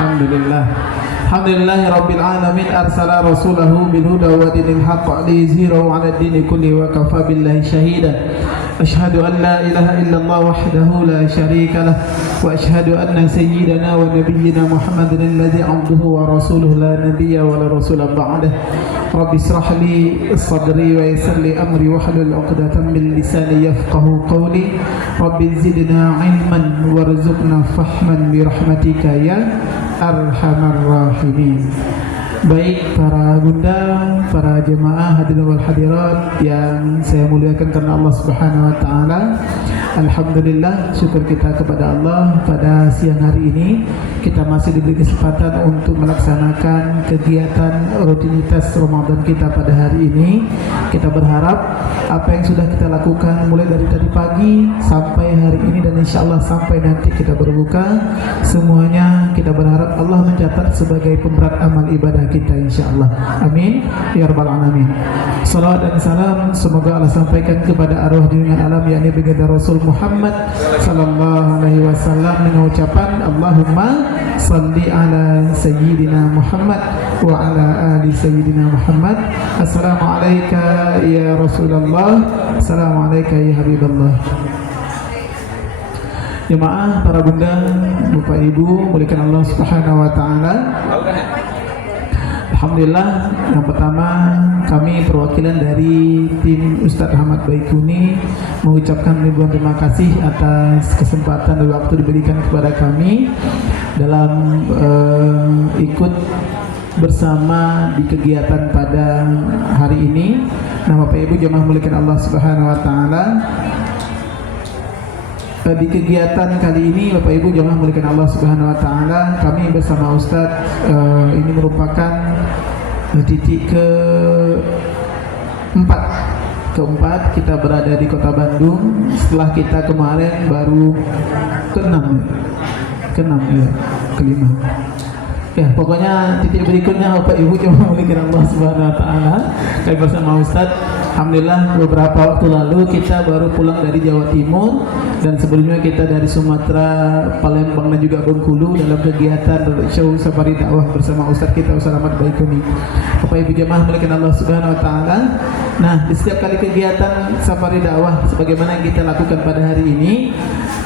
Alhamdulillah. Alhamdulillahi rabbil alamin arsala rasulahu bil huda wa dinil haqq liyuzhirahu 'ala ad-dini kulli wa kafa billahi shahida. Asyhadu an la ilaha illallah wahdahu la syarika lah wa asyhadu anna sayyidana wa nabiyyina Muhammadan alladhi 'abduhu wa rasuluhu la nabiyya wa la rasula ba'dah. Rabbi israh li sadri wa yassir li amri wahlul 'uqdatam min lisani yafqahu qawli. Rabbi zidna 'ilman warzuqna fahman bi rahmatika ya arhamar rahimin. Baik para bunda, para jemaah hadirin wal hadirat yang saya muliakan karena Allah Subhanahu wa taala. Alhamdulillah, syukur kita kepada Allah pada siang hari ini kita masih diberi kesempatan untuk melaksanakan kegiatan rutinitas Ramadan kita pada hari ini. Kita berharap apa yang sudah kita lakukan mulai dari tadi pagi sampai hari ini dan insyaallah sampai nanti kita berbuka, semuanya kita berharap Allah mencatat sebagai pemberat amal ibadah kita insyaallah. Amin ya rabbal alamin. Salawat dan salam semoga Allah sampaikan kepada arwah dunia alam yakni baginda Rasul Muhammad sallallahu alaihi wasallam dengan ucapan Allahumma salli ala sayyidina Muhammad wa ala ali sayyidina Muhammad. Assalamu alayka ya Rasulullah, assalamu alayka ya Habiballah. Jemaah, para bunda, bapak ibu, muliakan Allah Subhanahu wa taala. Alhamdulillah, yang pertama kami perwakilan dari tim Ustadz Ahmad Baikuni mengucapkan ribuan terima kasih atas kesempatan dan waktu diberikan kepada kami dalam ikut bersama di kegiatan pada hari ini. Nah, Bapak Ibu jemaah muliakan Allah Subhanahu wa taala, di kegiatan kali ini Bapak Ibu jemaah muliakan Allah Subhanahu wa taala, kami bersama Ustadz ini merupakan titik keempat kita berada di Kota Bandung setelah kita kemarin baru keenam ya, kelima. Ya, pokoknya titik berikutnya Bapak Ibu jemaah muliakan Allah Subhanahu wa taala, kami bersama Ustadz. Alhamdulillah beberapa waktu lalu kita baru pulang dari Jawa Timur dan sebelumnya kita dari Sumatera, Palembang dan juga Bengkulu dalam kegiatan show safari dakwah bersama Ustadz kita Ustadz Ahmad Baikuni. Bapak Ibu jemaah muliakan Allah Subhanahu wa taala. Nah, di setiap kali kegiatan safari dakwah sebagaimana yang kita lakukan pada hari ini,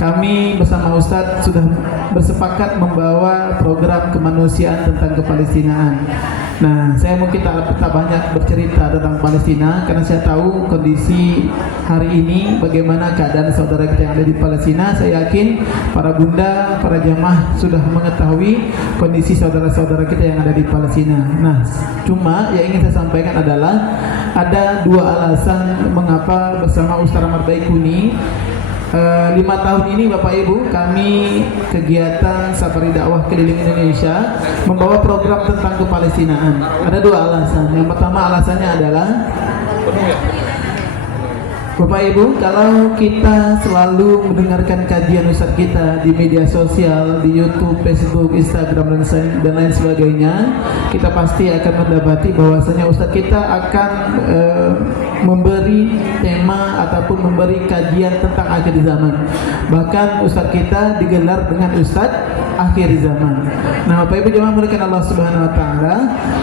kami bersama Ustadz sudah bersepakat membawa program kemanusiaan tentang Kepalestinaan. Nah, saya mungkin tak banyak bercerita tentang Palestina karena saya tahu kondisi hari ini bagaimana keadaan saudara kita yang ada di Palestina. Saya yakin para bunda, para jamaah sudah mengetahui kondisi saudara-saudara kita yang ada di Palestina. Nah, cuma yang ingin saya sampaikan adalah ada dua alasan mengapa bersama Ustadz Ahmad Baikuni 5 tahun ini Bapak Ibu kami kegiatan safari dakwah keliling Indonesia membawa program tentang Kepalestinaan. Ada dua alasan. Yang pertama alasannya adalah Bapak Ibu, kalau kita selalu mendengarkan kajian Ustadz kita di media sosial, di YouTube, Facebook, Instagram dan lain sebagainya, kita pasti akan mendapati bahwasanya Ustadz kita akan memberi tema ataupun memberi kajian tentang akhir zaman. Bahkan Ustadz kita digelar dengan Ustadz akhir zaman. Nah, Bapak Ibu jemaah muliakan Allah Subhanahu wa taala,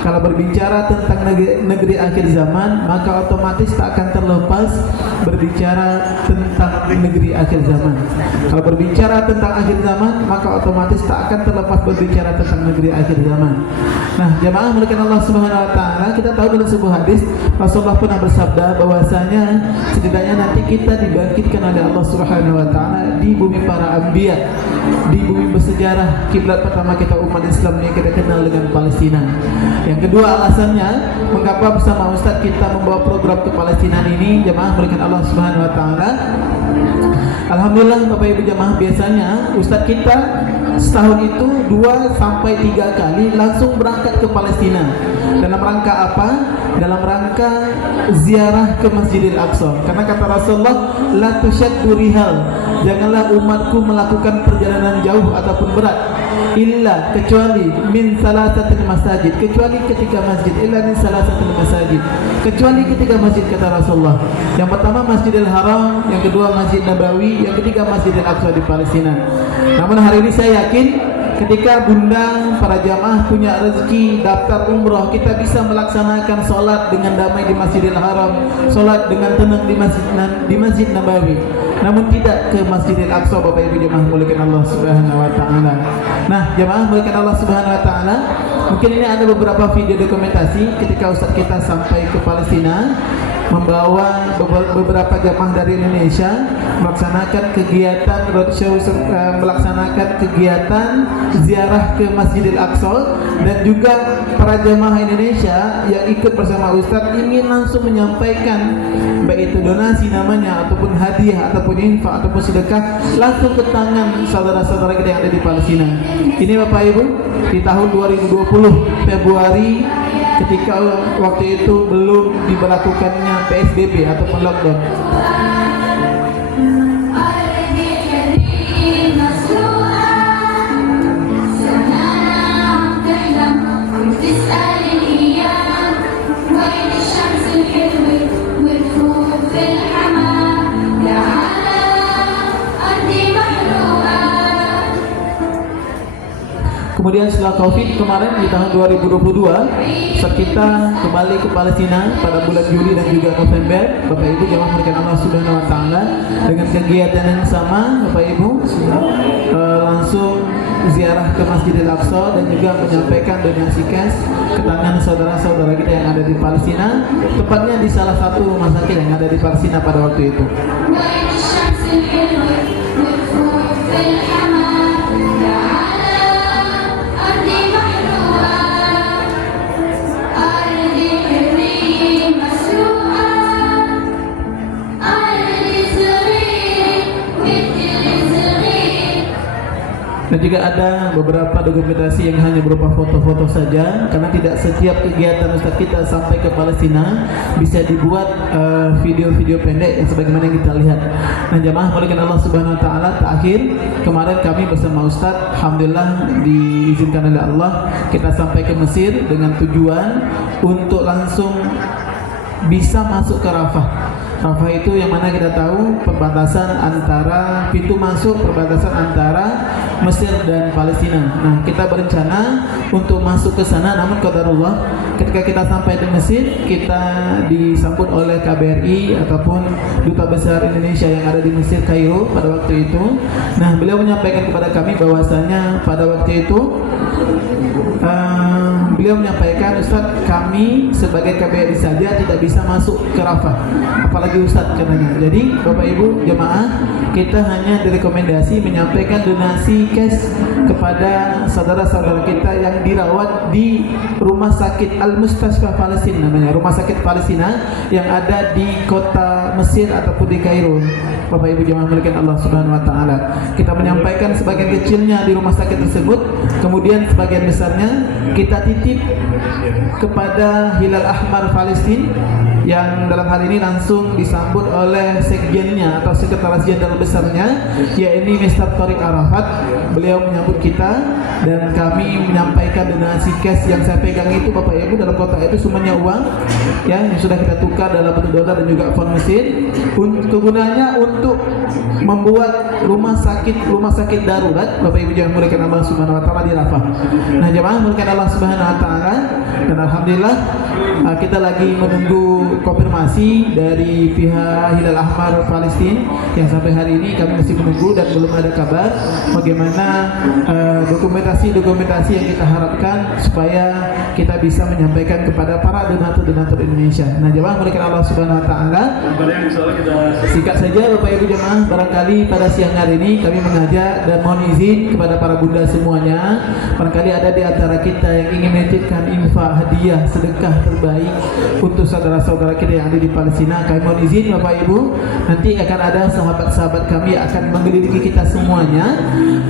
kalau berbicara tentang negeri akhir zaman, maka otomatis tak akan terlepas berbicara tentang negeri akhir zaman. Kalau berbicara tentang akhir zaman, maka otomatis tak akan terlepas berbicara tentang negeri akhir zaman. Nah, jemaah muliakan Allah Subhanahu wa taala, kita tahu dalam sebuah hadis Rasulullah pernah bersabda bahwasanya setidaknya nanti kita dibangkitkan oleh Allah Subhanahu wa taala di bumi para anbiya, di bumi bersejarah. Kiblat pertama kita umat Islam yang kita kenal dengan Palestina. Yang kedua alasannya mengapa bersama Ustadz kita membawa program ke Palestina ini, jemaah muliakan Allah Subhanahu wa taala. Alhamdulillah Bapak Ibu jemaah, biasanya Ustadz kita setahun itu 2 sampai 3 kali langsung berangkat ke Palestina. Dalam rangka apa? Dalam rangka ziarah ke Masjidil Aqsa. Karena kata Rasulullah, la tusyaddu rihal, janganlah umatku melakukan perjalanan jauh ataupun berat illa kecuali min salasatil masajid, kecuali ketika masjid, illa min salasatil masajid, kecuali ketika masjid, kata Rasulullah. Yang pertama Masjidil Haram, yang kedua Masjid Nabawi, yang ketiga Masjidil Aqsa di Palestina. Namun hari ini saya yakin ketika bunda para jamaah punya rezeki daftar umroh, kita bisa melaksanakan sholat dengan damai di Masjidil Haram, sholat dengan tenang di Masjid Nabawi, namun tidak ke Masjidil Aqsa. Bapak Ibu jemaah muliakan Allah Subhanahu wa taala. Nah, jemaah muliakan Allah Subhanahu wa taala, mungkin ini ada beberapa video dokumentasi ketika Ustaz kita sampai ke Palestina membawa beberapa jamaah dari Indonesia melaksanakan kegiatan roadshow, melaksanakan kegiatan ziarah ke Masjidil Aqsa, dan juga para jamaah Indonesia yang ikut bersama Ustadz ingin langsung menyampaikan baik itu donasi namanya ataupun hadiah ataupun infak ataupun sedekah langsung ke tangan saudara-saudara kita yang ada di Palestina. Ini Bapak Ibu di tahun 2020 Februari, ketika waktu itu belum diberlakukannya PSBB ataupun lockdown. Kemudian setelah Covid kemarin di tahun 2022, saat kita kembali ke Palestina pada bulan Juli dan juga November, Bapak Ibu jemaah muliakan Allah Subhanahu wa taala, dengan kegiatan yang sama Bapak Ibu langsung ziarah ke Masjidil Aqsa dan juga menyampaikan donasi cash ke tangan saudara-saudara kita yang ada di Palestina, tepatnya di salah satu rumah sakit yang ada di Palestina pada waktu itu. Dan juga ada beberapa dokumentasi yang hanya berupa foto-foto saja, karena tidak setiap kegiatan Ustaz kita sampai ke Palestina bisa dibuat video-video pendek yang sebagaimana yang kita lihat. Nah, jamaah muliakan Allah Subhanahu wa taala, terakhir kemarin kami bersama Ustaz alhamdulillah diizinkan oleh Allah kita sampai ke Mesir dengan tujuan untuk langsung bisa masuk ke Rafah. Rafah itu yang mana kita tahu perbatasan antara pintu masuk perbatasan antara Mesir dan Palestina. Nah, kita berencana untuk masuk ke sana, namun qadarullah ketika kita sampai di Mesir, kita disambut oleh KBRI ataupun Duta Besar Indonesia yang ada di Mesir Kairo pada waktu itu. Nah, beliau menyampaikan kepada kami bahwasanya pada waktu itu beliau menyampaikan, Ustaz, kami sebagai KBRI saja tidak bisa masuk ke Rafah, apalagi Ustaz katanya. Jadi Bapak Ibu jemaah, kita hanya direkomendasi menyampaikan donasi cash kepada saudara-saudara kita yang dirawat di Rumah Sakit Al-Mustasfa Palestina, namanya Rumah Sakit Palestina yang ada di kota Mesir ataupun di Kairo. Bapak Ibu jemaah muliakan Allah Subhanahu wa taala, kita menyampaikan sebagian kecilnya di rumah sakit tersebut, kemudian sebagian besarnya kita titip kepada Hilal Ahmar Palestina yang dalam hal ini langsung disambut oleh sekjennya atau sekretaris jenderal besarnya, yaitu Mr. Tariq Arafat. Beliau menyambut kita dan kami menyampaikan donasi cash yang saya pegang itu Bapak Ibu dalam kotak itu semuanya uang ya, yang sudah kita tukar dalam bentuk dolar dan juga pound Mesir. Kegunaannya untuk membuat rumah sakit darurat Bapak Ibu jangan muliakan Allah Subhanahu wa taala di Rafah. Nah, jemaah muliakan Allah Subhanahu wa taala, dan alhamdulillah kita lagi menunggu konfirmasi dari pihak Hilal Ahmar Palestina yang sampai hari ini kami masih menunggu dan belum ada kabar bagaimana dokumentasi yang kita harapkan supaya kita bisa menyampaikan kepada para donatur Indonesia. Nah, jemaah muliakan Allah Subhanahu wa taala, singkat saja Bapak Ibu jemaah, barangkali pada siang hari ini kami mengajak dan mohon izin kepada para bunda semuanya, barangkali ada di antara kita yang ingin menitipkan infak, hadiah, sedekah terbaik untuk saudara-saudara kita yang ada di Palestina. Kami mohon izin Bapak Ibu, nanti akan ada sahabat-sahabat kami akan mengelilingi kita semuanya,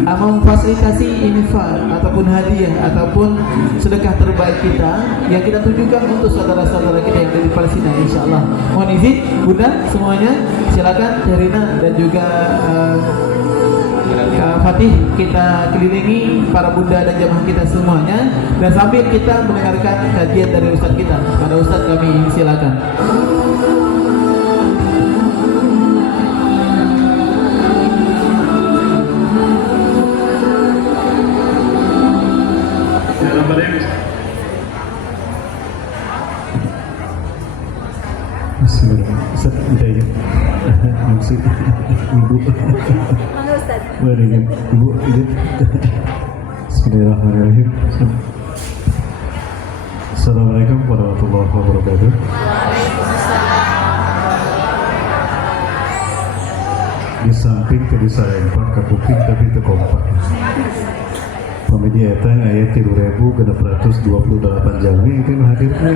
memfasilitasi infak ataupun hadiah ataupun sedekah terbaik kita yang kita tujukan untuk saudara-saudara kita yang ada di Palestina, insyaallah. Mohon izin bunda semuanya, silakan Herina dan juga Kak Fatih, kita kelilingi para bunda dan jamaah kita semuanya, dan sambil kita mendengarkan kajian dari Ustadz kita. Pada Ustadz kami silakan. Mari Ibu izin. Bismillahirrahmanirrahim. Assalamualaikum warahmatullahi wabarakatuh. Di samping tadi saya empat ke kuping tapi itu kompak. Pemedia etang ayat 3.628 jami itu hadirnya.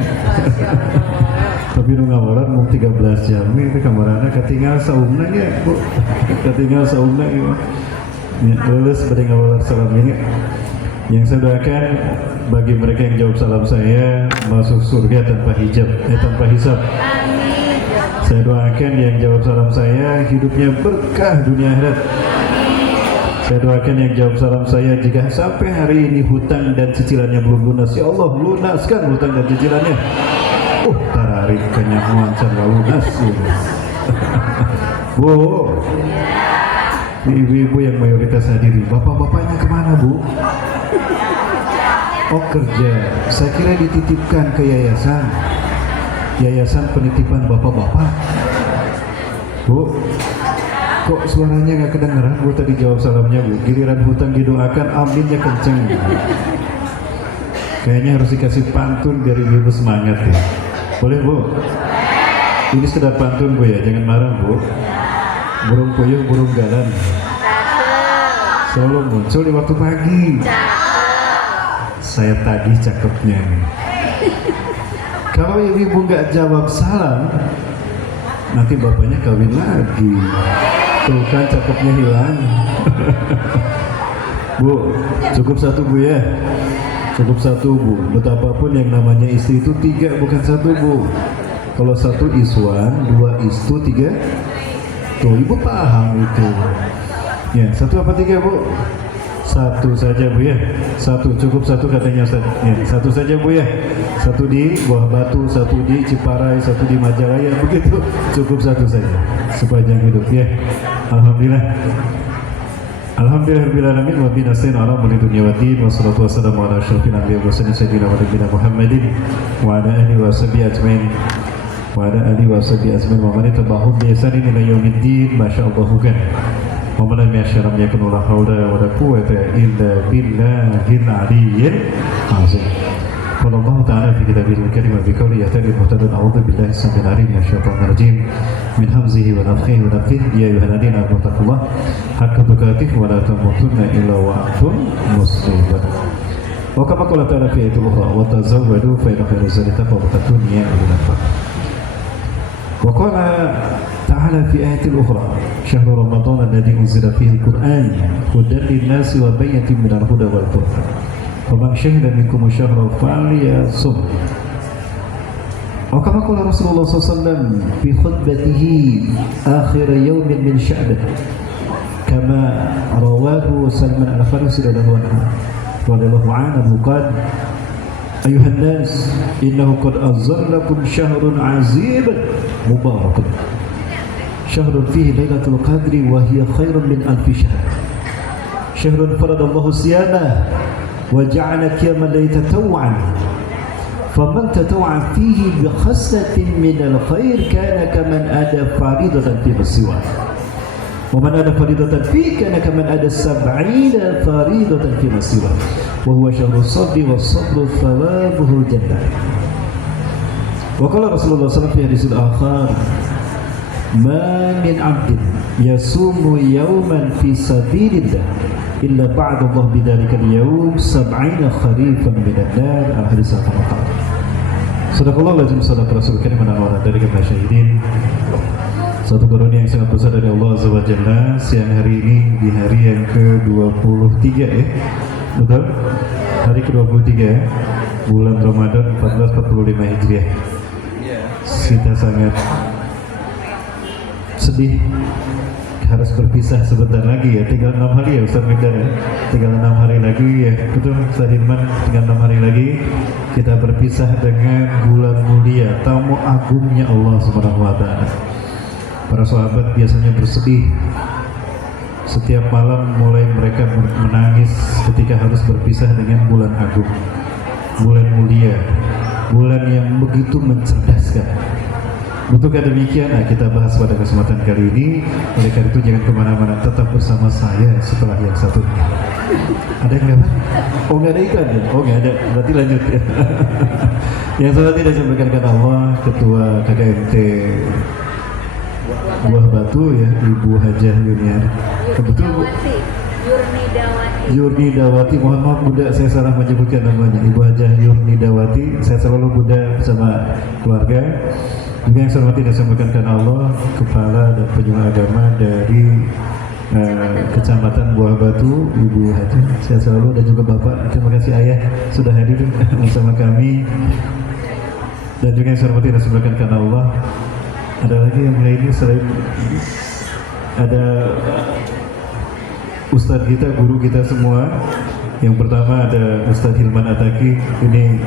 Tapi nu ngawaran mau 13 jami itu kamarana ketinggal saumna ya Bu. Ketinggal saumna ya. Lulus pada ngawalan salam ini. Yang saya doakan bagi mereka yang jawab salam saya masuk surga tanpa hijab, tanpa hisab. Amin. Saya doakan yang jawab salam saya hidupnya berkah dunia akhirat. Saya doakan yang jawab salam saya jika sampai hari ini hutang dan cicilannya belum lunas, ya Allah lunaskan hutang dan cicilannya. Tarik kenyamuan cara lunas. Bu, ibu-ibu yang mayoritas hadiri, bapak-bapaknya kemana Bu? Oh kerja, saya kira dititipkan ke yayasan penitipan bapak-bapak. Bu, kok suaranya nggak kedengeran? Bu tadi jawab salamnya Bu, giliran hutang didoakan aminnya kenceng. Kayaknya harus dikasih pantun biar ibu semangat ya. Boleh Bu? Ini sekedar pantun Bu ya, jangan marah Bu. Burung puyuh, burung galan selalu muncul di waktu pagi. Saya tagih cakepnya. Kalau ibu nggak jawab salam, nanti bapaknya kawin lagi. Tuh kan cakepnya hilang. Bu, cukup satu Bu ya. Cukup satu Bu. Betapapun yang namanya istri itu 3 bukan 1 Bu. Kalau 1 iswan, 2 istu, 3. Tuh ibu paham itu. Ya 1 apa 3 Bu? 1 saja Bu ya. 1 cukup 1 katanya Ustaz. Ya, 1 saja Bu ya. 1 di Buah Batu, 1 di Ciparai, 1 di Majalaya, begitu. Cukup 1 saja sepanjang hidup ya. Alhamdulillah. Alhamdulillahirabbil alamin wa bihi nasta'in ala umuri dunya waddin wassalatu wassalamu ala asyrofil anbiya'i wa sayyidina wa nabiyina Muhammadin wa ala alihi wa sahbihi ajmain wa ala alihi wa sahbihi ajmain wa man tabi'ahum bi ihsanin ila yaumiddin masyaallah kan. Wa man lam yashram yakunu la haula wa la quwwata illa billahil aliyyil azim. قال الله تعالى في كتابه الكريم بقوله يهتدي المهتدون أعوذ بالله السميع العليم من الشيطان الرجيم من همزه ونفخه ونفثه يا أيها الذين آمنوا اتقوا الله حق تقاته ولا تموتن إلا وأنتم مسلمون وكما قال تعالى في آية أخرى وتزودوا فإن خير الزاد التقوى واتقون يا أولي الألباب وقال تعالى في آية أخرى شهر رمضان الذي أنزل فيه القرآن هدى للناس وبينة من الهدى والفرقان فمن شهد منكم الشهر فليصم وكما قال رسول الله صلى الله عليه وسلم في خطبته آخر يوم من شعبان كما رواه سلمان الفارسي رضي الله عنه قال أيها الناس إنه قد أظلكم شهر عظيم مبارك شهر فيه ليلة القدر وهي خير من 1000 شهر شهر فرض الله صيامه وجعل قيام الليل تطوعا فمن تطوع فيه بخصلة من الخير كان كمن أدى فريضة فيما سواه ومن أدى فريضة فيه كان كمن أدى 70 فريضة فيما سواه وهو شهر الصبر والصبر ثوابه الجنة وقال رسول الله صلى الله عليه وسلم في حديث آخر ما من عبد يصوم يوما في سبيل الله إلا بعد الله بذلك اليوم 70 خريفا من النار الحديث الرقم Sadaqallahu lazim sadaq Rasul Karim wa dari kepada syahidin. Satu karunia yang sangat besar dari Allah Azza wa Jalla siang hari ini di hari yang ke-23 ya. Betul? Hari ke-23 bulan Ramadan 1445 Hijriah. Kita sangat sedih harus berpisah sebentar lagi ya, tinggal 6 hari ya Ustaz Mikdar ya, tinggal 6 hari lagi ya, betul Ustaz Hilman, tinggal 6 hari lagi kita berpisah dengan bulan mulia, tamu agungnya Allah Subhanahu wa Ta'ala. Para sahabat biasanya bersedih setiap malam, mulai mereka menangis ketika harus berpisah dengan bulan agung, bulan mulia, bulan yang begitu mencerdaskan. Butuhkah demikian? Nah, kita bahas pada kesempatan kali ini. Oleh karena itu jangan kemana-mana, tetap bersama saya setelah yang satu. Ada yang lewat? Oh nggak ada iklan ya? Oh nggak ada, berarti lanjut ya. Yang seperti disampaikan kata Allah, Ketua KKMT Buah Batu ya, Ibu Hajah Yuniar. Kebetulan Yurnidawati, mohon maaf Bunda, saya salah menyebutkan namanya. Ibu Hajah Yurnidawati, saya selalu Bunda bersama keluarga. Juga yang saya hormati dan sampaikan karena Allah, Kepala dan Penyuluh Agama dari Kecamatan Buah Batu, Ibu Hajah, saya selalu, dan juga Bapak. Terima kasih Ayah sudah hadir bersama kami. Dan juga yang saya hormati dan sampaikan karena Allah, ada lagi yang lainnya selain ada Ustadz kita, guru kita semua. Yang pertama ada Ustadz Hilman Ataki. Ini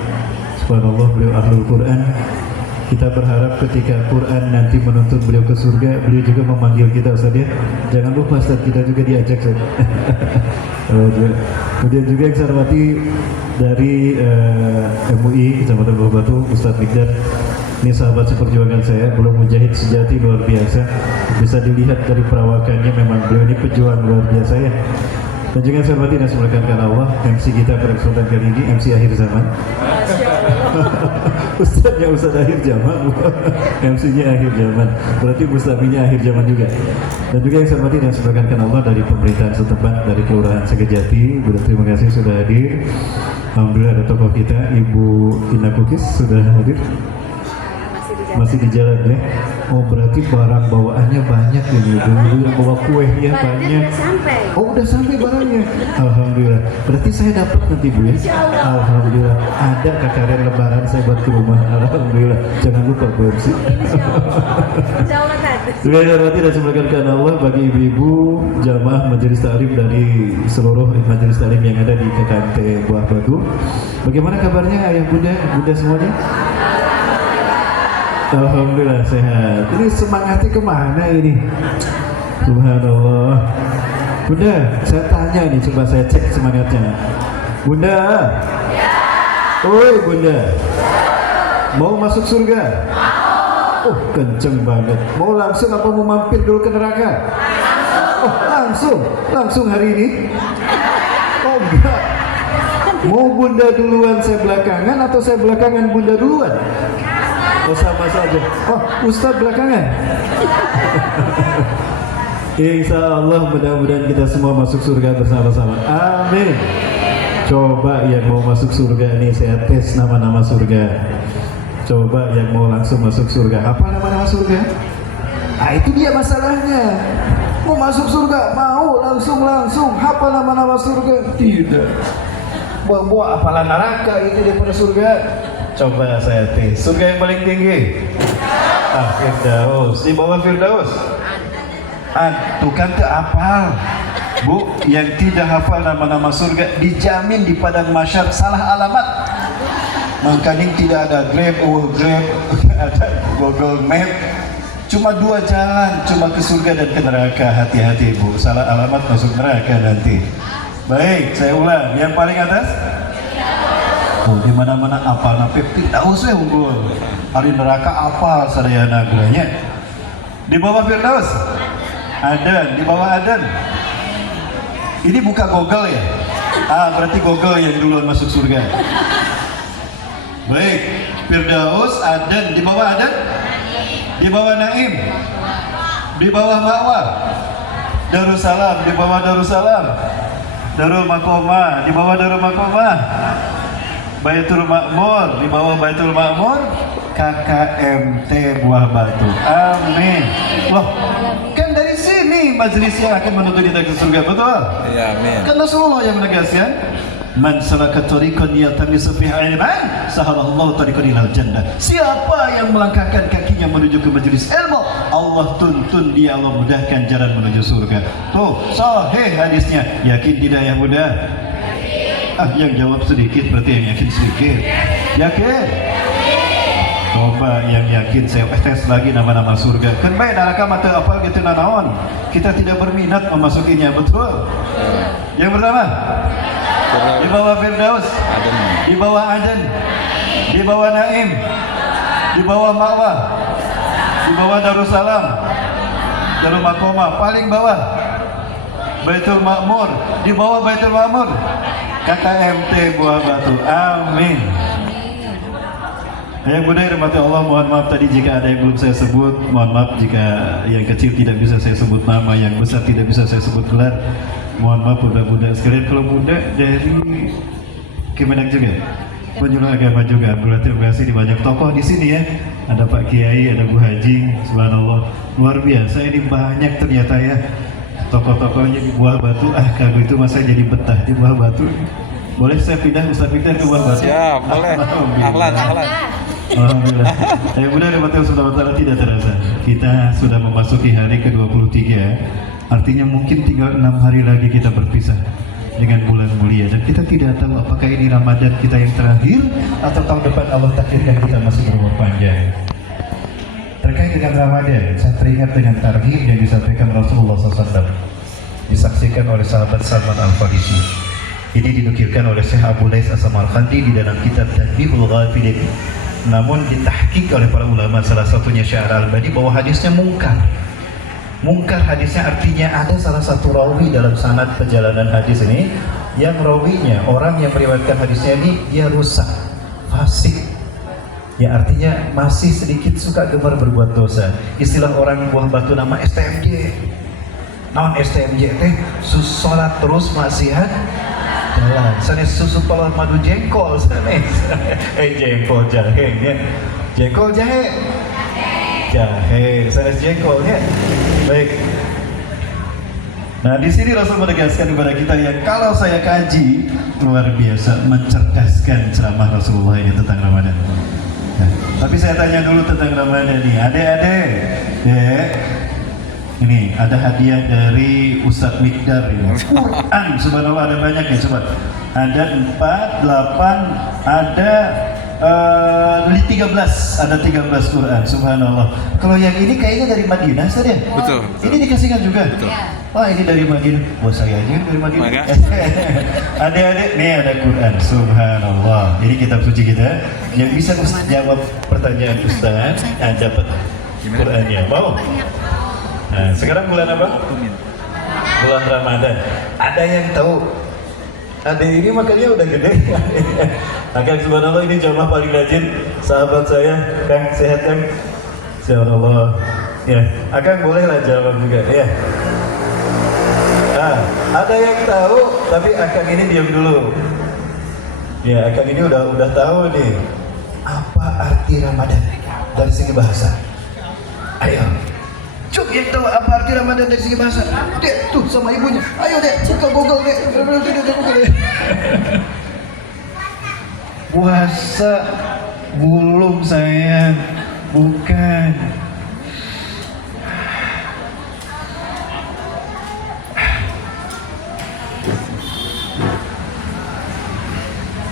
subhanallah, beliau ahlul Quran. Kita berharap ketika Quran nanti menuntun beliau ke surga, beliau juga memanggil kita Ustadz ya. Jangan lupa Ustadz, kita juga diajak Ustadz. Kemudian juga yang saya hormati dari MUI Kecamatan Buah Batu, Ustadz Mikdad. Ini sahabat seperjuangan saya, belum mujahid sejati luar biasa. Bisa dilihat dari perawakannya, memang beliau ini pejuang luar biasa ya. Dan juga saya hormati dan semoga Allah, MC kita pada kesempatan kali ini, MC akhir zaman. Ustadznya Ustadz akhir zaman, MC-nya akhir zaman. Berarti Mustafinya akhir zaman juga. Dan juga yang saya hormati dan semoga Allah dari pemerintahan setempat, dari Kelurahan Sekejati. Bunda, terima kasih sudah hadir. Alhamdulillah ada tokoh kita, Ibu Ina Kukis sudah hadir. Masih di jalan ya. Oh berarti barang bawaannya banyak ini. Dulu yang bawa kue ya banyak. Oh udah sampai barangnya. Alhamdulillah. Berarti saya dapat nanti Bu ya. Alhamdulillah. Ada kakaren lebaran saya buat ke rumah. Alhamdulillah. Jangan lupa Bu MC. Juga hormati dan semoga karena Allah bagi ibu-ibu jamaah majelis taklim dari seluruh majelis taklim yang ada di KKMT Buah Batu. Bagaimana kabarnya ayah bunda semuanya? Alhamdulillah sehat. Ini semangatnya kemana ini? Subhanallah. Bunda, saya tanya nih, coba saya cek semangatnya. Bunda. Ya. Oi Bunda. Mau masuk surga? Mau. Oh kenceng banget. Mau langsung apa mau mampir dulu ke neraka? Oh langsung hari ini? Oh enggak. Mau Bunda duluan saya belakangan atau saya belakangan Bunda duluan? Oh sama saja. Oh Ustadz belakangan. Insya Allah mudah-mudahan kita semua masuk surga bersama-sama. Amin. Coba yang mau masuk surga nih, saya tes nama-nama surga. Coba yang mau langsung masuk surga, apa nama-nama surga? Ah itu dia masalahnya. Mau masuk surga, mau langsung hafal nama-nama surga? Tidak. Buah-buah apalah neraka itu daripada surga. Coba saya tes. Surga yang paling tinggi? Firdaus. Di bawah Firdaus? Tuh kan hafal. Bu, yang tidak hafal nama-nama surga dijamin di padang mahsyar salah alamat. Makanya tidak ada Grab, ada Google Map. Cuma dua jalan, cuma ke surga dan ke neraka. Hati-hati Bu, salah alamat masuk neraka nanti. Baik, saya ulang. Yang paling atas? Oh, di mana-mana apal nape Firdaus ya unggul. Hari neraka apal sadayana geranya. Di bawah Firdaus? Adan, di bawah Adan. Ini buka Google ya? Berarti Google yang duluan masuk surga. Baik, Firdaus, Adan, di bawah Adan? Di bawah Naim. Di bawah Ma'wa. Darussalam, di bawah Darussalam. Darul Maqomah, di bawah Darul Maqomah. Baitul Makmur, di bawah Baitul Makmur. KKMT Buah Batu. Amin. Loh, kan dari sini majelis yang akan menuntun kita ke surga, betul? Iya, amin. Kan Rasulullah yang menegaskan, man salaka tariqan yaltamisu fihi ilman, sahalallahu tariqan ilal jannah. Siapa yang melangkahkan kakinya menuju ke majelis ilmu, Allah tuntun dia, Allah mudahkan jalan menuju surga. Tuh, sahih hadisnya. Yakin tidak ya Bunda? Yang jawab sedikit berarti yang yakin sedikit. Yakin? Coba yang yakin saya tes lagi nama-nama surga. Kan baik neraka mata apa gitu nanaon. Kita tidak berminat memasukinya, betul? Yang pertama, di bawah Firdaus, di bawah Adan, di bawah Naim, di bawah Ma'wa. Di bawah Darussalam, Darul Maqomah, paling bawah Baitul Ma'mur, di bawah Baitul Ma'mur KKMT Buah Batu. Amin. Yang Bunda dirahmati Allah, mohon maaf tadi jika ada yang belum saya sebut, mohon maaf jika yang kecil tidak bisa saya sebut nama, yang besar tidak bisa saya sebut gelar. Mohon maaf Bunda-Bunda sekalian. Kalau Bunda dari Kemenak juga, penyuluh agama juga. Alhamdulillah, terima kasih di banyak tokoh di sini ya. Ada Pak Kiai, ada Bu Haji, subhanallah, luar biasa ini banyak ternyata ya. Tokoh-tokohnya di Buah Batu. Kalau itu masa jadi betah di Buah Batu. Boleh saya pindah, Ustaz pindah ke Buah Batu? Siap, boleh. Ahlan. Alhamdulillah. Yang benar dapat Subhanahu wa taala tidak terasa. Kita sudah memasuki hari ke-23. Artinya mungkin tinggal 6 hari lagi kita berpisah dengan bulan mulia, dan kita tidak tahu apakah ini Ramadan kita yang terakhir atau tahun depan Allah takdirkan kita masih berumur panjang. Terkait dengan Ramadan, saya teringat dengan tarhib yang disampaikan Rasulullah SAW, disaksikan oleh sahabat Salman Al-Farisi. Ini dinukilkan oleh Syekh Abu Lais As-Samarqandi di dalam kitab Tanbihul Ghafilin. Namun ditahqiq oleh para ulama, salah satunya Syekh Al-Albani, bahwa hadisnya mungkar. Mungkar hadisnya artinya ada salah satu rawi dalam sanad perjalanan hadis ini, yang rawinya, orang yang meriwayatkan hadisnya ini, dia rusak, fasik. Ya artinya masih sedikit suka gemar berbuat dosa. Istilah orang Buah Batu nama STMJ. Non STMJ teh sholat terus maksiat jalan. Sanes susu pelot madu jengkol sanes. Jengkol jahe ya. Jengkol jahe. Jahe, sanes jengkolnya. Baik. Nah, di sini Rasul menegaskan kepada kita ya, kalau saya kaji luar biasa mencerdaskan ceramah Rasulullah ini tentang Ramadan. Nah, tapi saya tanya dulu tentang Ramadan nih, adik-adik, ini ada hadiah dari Ustadz Mikdar ini. Quran, subhanallah ada banyak ya sobat. Ada 4, 8, ada 13, ada 13 Quran, subhanallah. Kalau yang ini kayaknya dari Madinah saja. Betul. Ini dikasihkan juga. Betul. Wah, ini dari Madinah. Wah, saya aja dari Madinah. Adik-adik, nih ada Quran, subhanallah. Ini kitab suci kita. Yang bisa jawab pertanyaan Ustaz, dapat Qurannya. Mau? Nah, sekarang bulan apa? Bulan Ramadan. Ada yang tahu? Ada ini makanya udah gede. Akang subhanallah, ini jamaah paling rajin, sahabat saya. Kang, sehat Kang? Subhanallah. Ya, Akang bolehlah jawab juga. Ya. Nah, ada yang tahu, tapi Akang ini diam dulu. Ya, Akang ini udah tahu nih. Apa arti Ramadan dari segi bahasa? Ayo. Cuk, yang tahu apa arti Ramadan dari segi bahasa? Dek, tuh sama ibunya. Ayo Dek, buka Google Dek. Puasa belum sayang, bukan.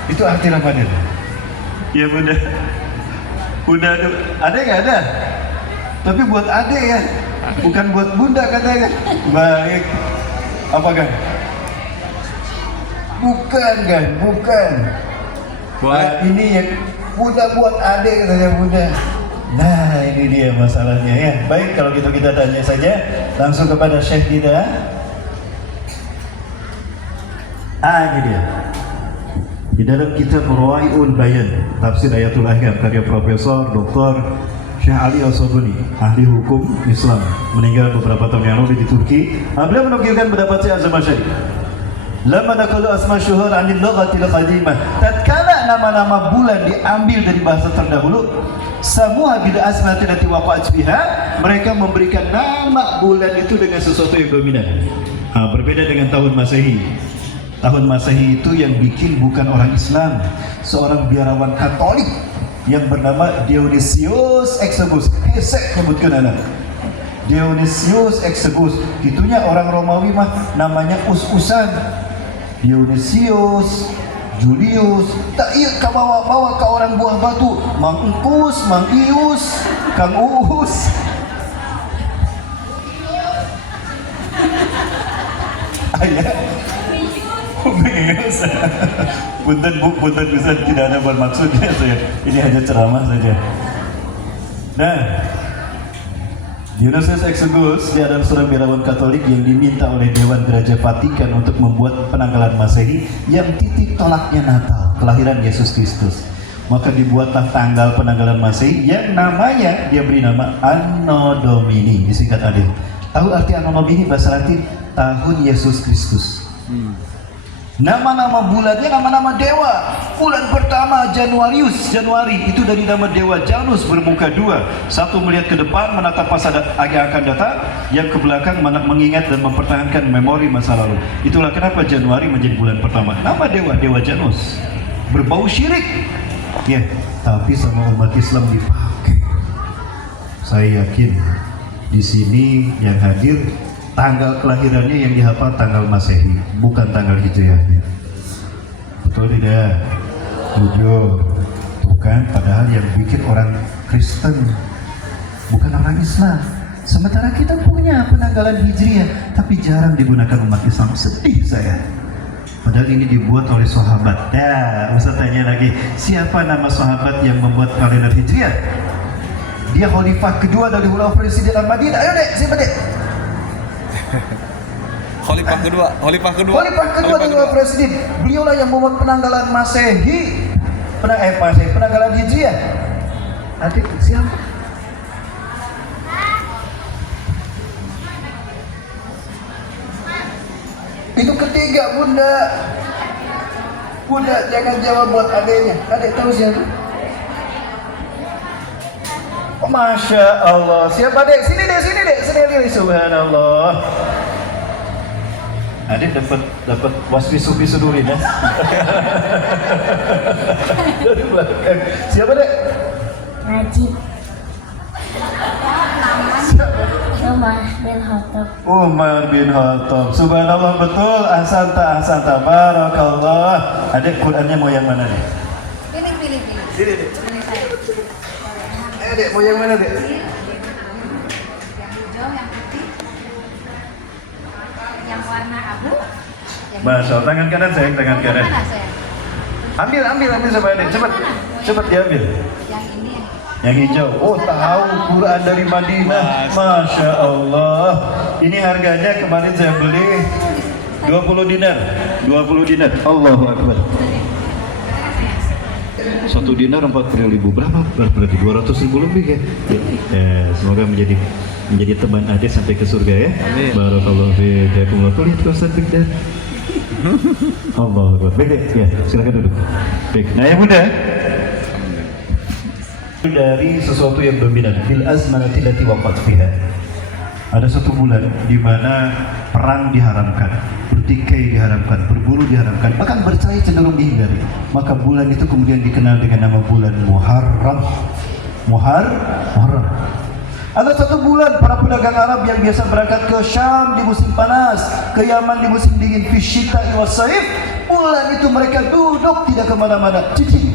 Itu arti Ramadan. Ya Bunda. Bunda ada nggak ada? Tapi buat adek ya, bukan buat Bunda katanya. Baik. Apa kan? Bukan kan? Bukan. Ini yang Bunda buat adek katanya Bunda. Nah ini dia masalahnya ya. Baik, kalau gitu kita tanya saja langsung kepada Syekh kita. Ini dia. Di dalam kitab Ruwaiul Bayan, Tafsir Ayatul Ahkam karya Profesor Dr. Syekh Ali Al-Sabuni, ahli hukum Islam, meninggal beberapa tahun yang lalu di Turki. Beliau menukilkan pendapat Syekh Az-Zamakhsyari. Lama naqalu asma syuhur 'anil lughatil qadimah. Tatkala nama-nama bulan diambil dari bahasa terdahulu, semua bil asmati allati waqa'at biha, mereka memberikan nama bulan itu dengan sesuatu yang dominan. Berbeda dengan tahun Masehi. Tahun Masehi itu yang bikin bukan orang Islam, seorang biarawan Katolik yang bernama Dionysius Exiguus. Hesek sebutkan anak. Dionysius Exiguus. Itunya orang Romawi mah namanya us-usan. Dionysius, Julius. Tak iya ka bawa-bawa ke orang Buah Batu. Mang Engkus, Mang Ius, Kang Uus. Ayah. Biasa. Punten Bu, punten bisa, tidak ada bermaksudnya saya. Ini hanya ceramah saja. Nah, Dionysius Exiguus, dia adalah seorang biarawan Katolik yang diminta oleh Dewan Gereja Vatikan untuk membuat penanggalan Masehi yang titik tolaknya Natal, kelahiran Yesus Kristus. Maka dibuatlah tanggal penanggalan Masehi yang namanya, dia beri nama Anno Domini, disingkat AD. Tahu arti Anno Domini bahasa Latin? Tahun Yesus Kristus. Nama-nama bulannya nama-nama dewa. Bulan pertama Januari, itu dari nama dewa Janus bermuka dua. Satu melihat ke depan menatap masa yang akan datang, yang ke belakang mengingat dan mempertahankan memori masa lalu. Itulah kenapa Januari menjadi bulan pertama. Nama dewa Janus. Berbau syirik. Ya, tapi sama umat Islam dipakai. Saya yakin di sini yang hadir tanggal kelahirannya yang dihafal tanggal Masehi, bukan tanggal Hijriahnya. Betul tidak? Jujur. Bukan, padahal yang bikin orang Kristen, bukan orang Islam. Sementara kita punya penanggalan Hijriah, tapi jarang digunakan umat Islam. Sedih saya. Padahal ini dibuat oleh sahabat. Ya, Ustaz tanya lagi, siapa nama sahabat yang membuat kalender Hijriah? Dia khalifah kedua dari Khulafaur Rasyidin Al-Madinah. Ayo dek, siapa dek? Khalifah kedua dari Khulafaur Rasyidin. Beliaulah yang membuat penanggalan Masehi, penanggalan Hijriah. Adik siapa? Itu ketiga, bunda. Bunda jangan jawab buat adiknya. Adik tahu siapa? Oh, Masya Allah. Siapa dek? Sini dek. Sini, subhanallah. Adik dapat waspi-supi sudurin ya. Dari belakang. Siapa dek? Najib. Umar bin Khattab. Umar bin Khattab. Subhanallah, betul. Ahsanta. Barakallah. Adik Qurannya mau yang mana nih? Pilih. Sini dek. Dek, mau yang mana dek? Yang hijau, yang putih, yang warna abu. Masya Allah, tangan kanan sayang, tangan kanan. Mana sayang? Ambil sama adik, cepat diambil. Yang ini. Yang hijau. Oh, tahu Quran dari Madinah. Masya Allah. Ini harganya kemarin saya beli 20 dinar. Allahu Akbar. 1 dinar 40.000, berapa? Berarti 200.000 lebih ya. Semoga menjadi teman adik sampai ke surga ya. Amin. Barakallahu fiik. Lihat Ustaz Bigdan. Allahu Akbar. Baik, ya, silakan duduk. Baik. Nah, yang muda dari sesuatu yang dominan bil azmanati lati waqat fiha. Ada satu bulan di mana perang diharamkan, bertikai diharamkan, berburu diharamkan, bahkan bercerai cenderung dihindari. Maka bulan itu kemudian dikenal dengan nama bulan Muharram. Muharram. Ada satu bulan para pedagang Arab yang biasa berangkat ke Syam di musim panas, ke Yaman di musim dingin, fi syita'i was saif. Bulan itu mereka duduk tidak kemana-mana. Cicing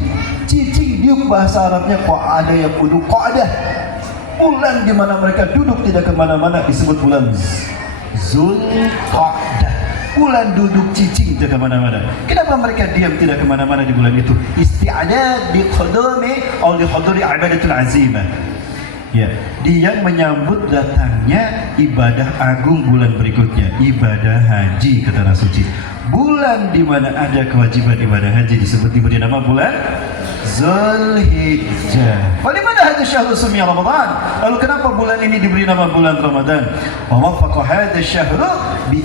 diuk bahasa Arabnya qa'ada yang duduk qa'adah. Bulan di mana mereka duduk tidak kemana-mana disebut bulan Zulqa'dah. Bulan duduk cicing tidak kemana-mana. Kenapa mereka diam tidak kemana-mana di bulan itu? Isti'adad di qudumi atau di huduri ibadatul azimah. Ya, dia menyambut datangnya ibadah agung bulan berikutnya, ibadah haji kata Rasulullah. Bulan di mana ada kewajiban ibadah haji disebut diberi nama bulan Zulhijjah. Bagaimana hadis syahrul sumi Ramadan? Lalu kenapa bulan ini diberi nama bulan Ramadan? Wa wafaqa hadis syahru bi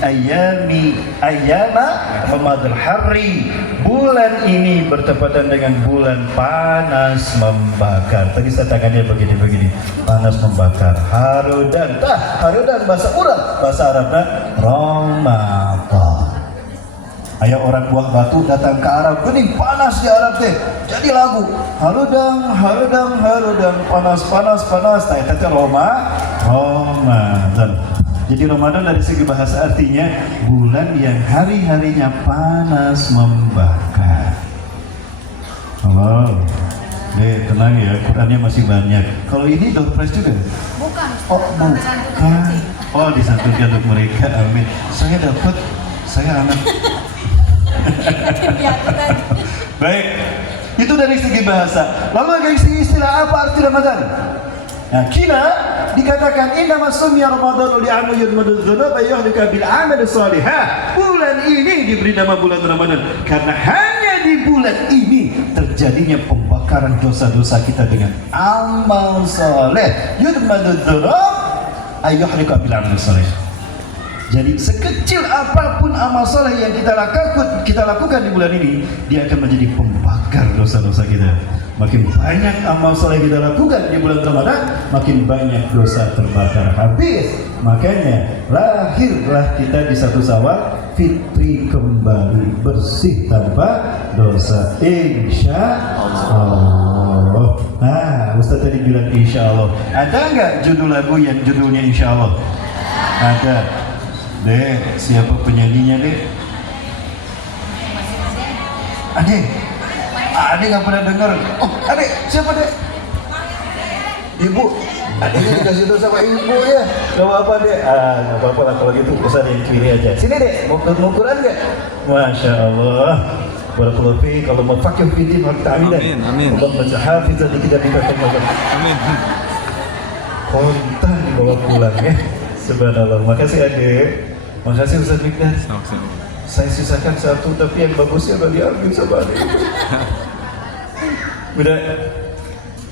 ayyama Ramadul Harri. Bulan ini bertepatan dengan bulan panas membakar. Tadi saya tangannya begini. Panas membakar. Harudan bahasa Arabnya Ramadan. Ayah orang buah batu datang ke Arab, bening panas di Arab teh. Jadi lagu harudang panas. Tanya Ramadan. Jadi Ramadan dari segi bahasa artinya bulan yang hari-harinya panas membakar. Halo. Tenang ya, Qurannya masih banyak. Kalau ini door prize juga? Bukan. Oh, bukan. Oh, disantunkan untuk mereka. Amin. Saya dapat, saya anak. Baik, itu dari segi bahasa. Lalu dari segi istilah, apa arti Ramadan? Nah, kina dikatakan innama summiya Ramadan li'annahu yudmadul dzunub wa yuhlika bil amal shalih. Bulan ini diberi nama bulan Ramadan karena hanya di bulan ini terjadinya pembakaran dosa-dosa kita dengan amal saleh. Yudmadul dzunub wa yuhlika bil amal shalih. Jadi sekecil apapun amal saleh yang kita lakukan di bulan ini, dia akan menjadi pembakar dosa-dosa kita. Makin banyak amal soleh kita lakukan di bulan Ramadan, makin banyak dosa terbakar habis. Makanya lahirlah kita di 1 Syawal, fitri kembali bersih tanpa dosa, insya Allah. Nah, Ustaz tadi bilang insya Allah. Ada nggak judul lagu yang judulnya insya Allah? Ada. Dek, siapa penyanyinya, Dek? Adek. Adek nggak pernah dengar. Oh, adek, siapa dek? Ibu. Adeknya dikasih tahu sama ibu ya. Gak apa-apa dek. Gak apa-apa lah kalau gitu. Usah yang kiri aja. Sini dek, mau Quran nggak? Masya Allah. Barakallahu fiik. Kalau mau fakir fitin, harus ta'amidan. Amin, amin. Allah baca hafizah di kita dikatakan. Amin. Kontan dibawa pulang ya. Subhanallah. Makasih adek. Makasih Ustaz Mikdad. Saya sisakan 1, tapi yang bagusnya udah diambil sama adek. Udah.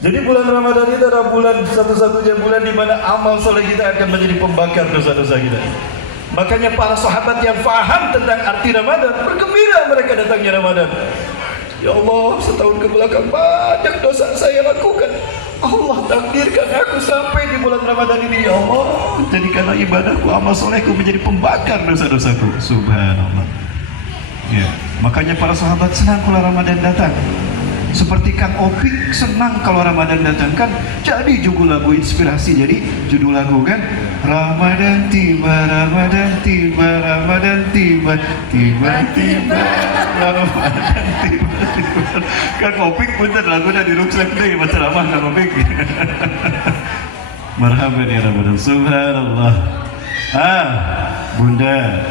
Jadi bulan Ramadan itu adalah bulan satu-satunya bulan di mana amal soleh kita akan menjadi pembakar dosa-dosa kita. Makanya para sahabat yang faham tentang arti Ramadan bergembira mereka datangnya Ramadan. Ya Allah, setahun ke belakang banyak dosa saya lakukan. Allah takdirkan aku sampai di bulan Ramadan ini. Ya Allah, jadikanlah ibadahku, amal solehku menjadi pembakar dosa-dosaku. Subhanallah. Ya, makanya para sahabat senang kalau Ramadan datang. Seperti Kang Opik senang kalau Ramadan datang kan. Jadi judul lagu inspirasi, jadi judul lagu kan Ramadan tiba, Ramadan tiba, Ramadan tiba, tiba-tiba Ramadan tiba. Kang Opik punten lagunya diruksak deh baca ramah Kang Opik. Marhaban ya Ramadan. Subhanallah. Bunda,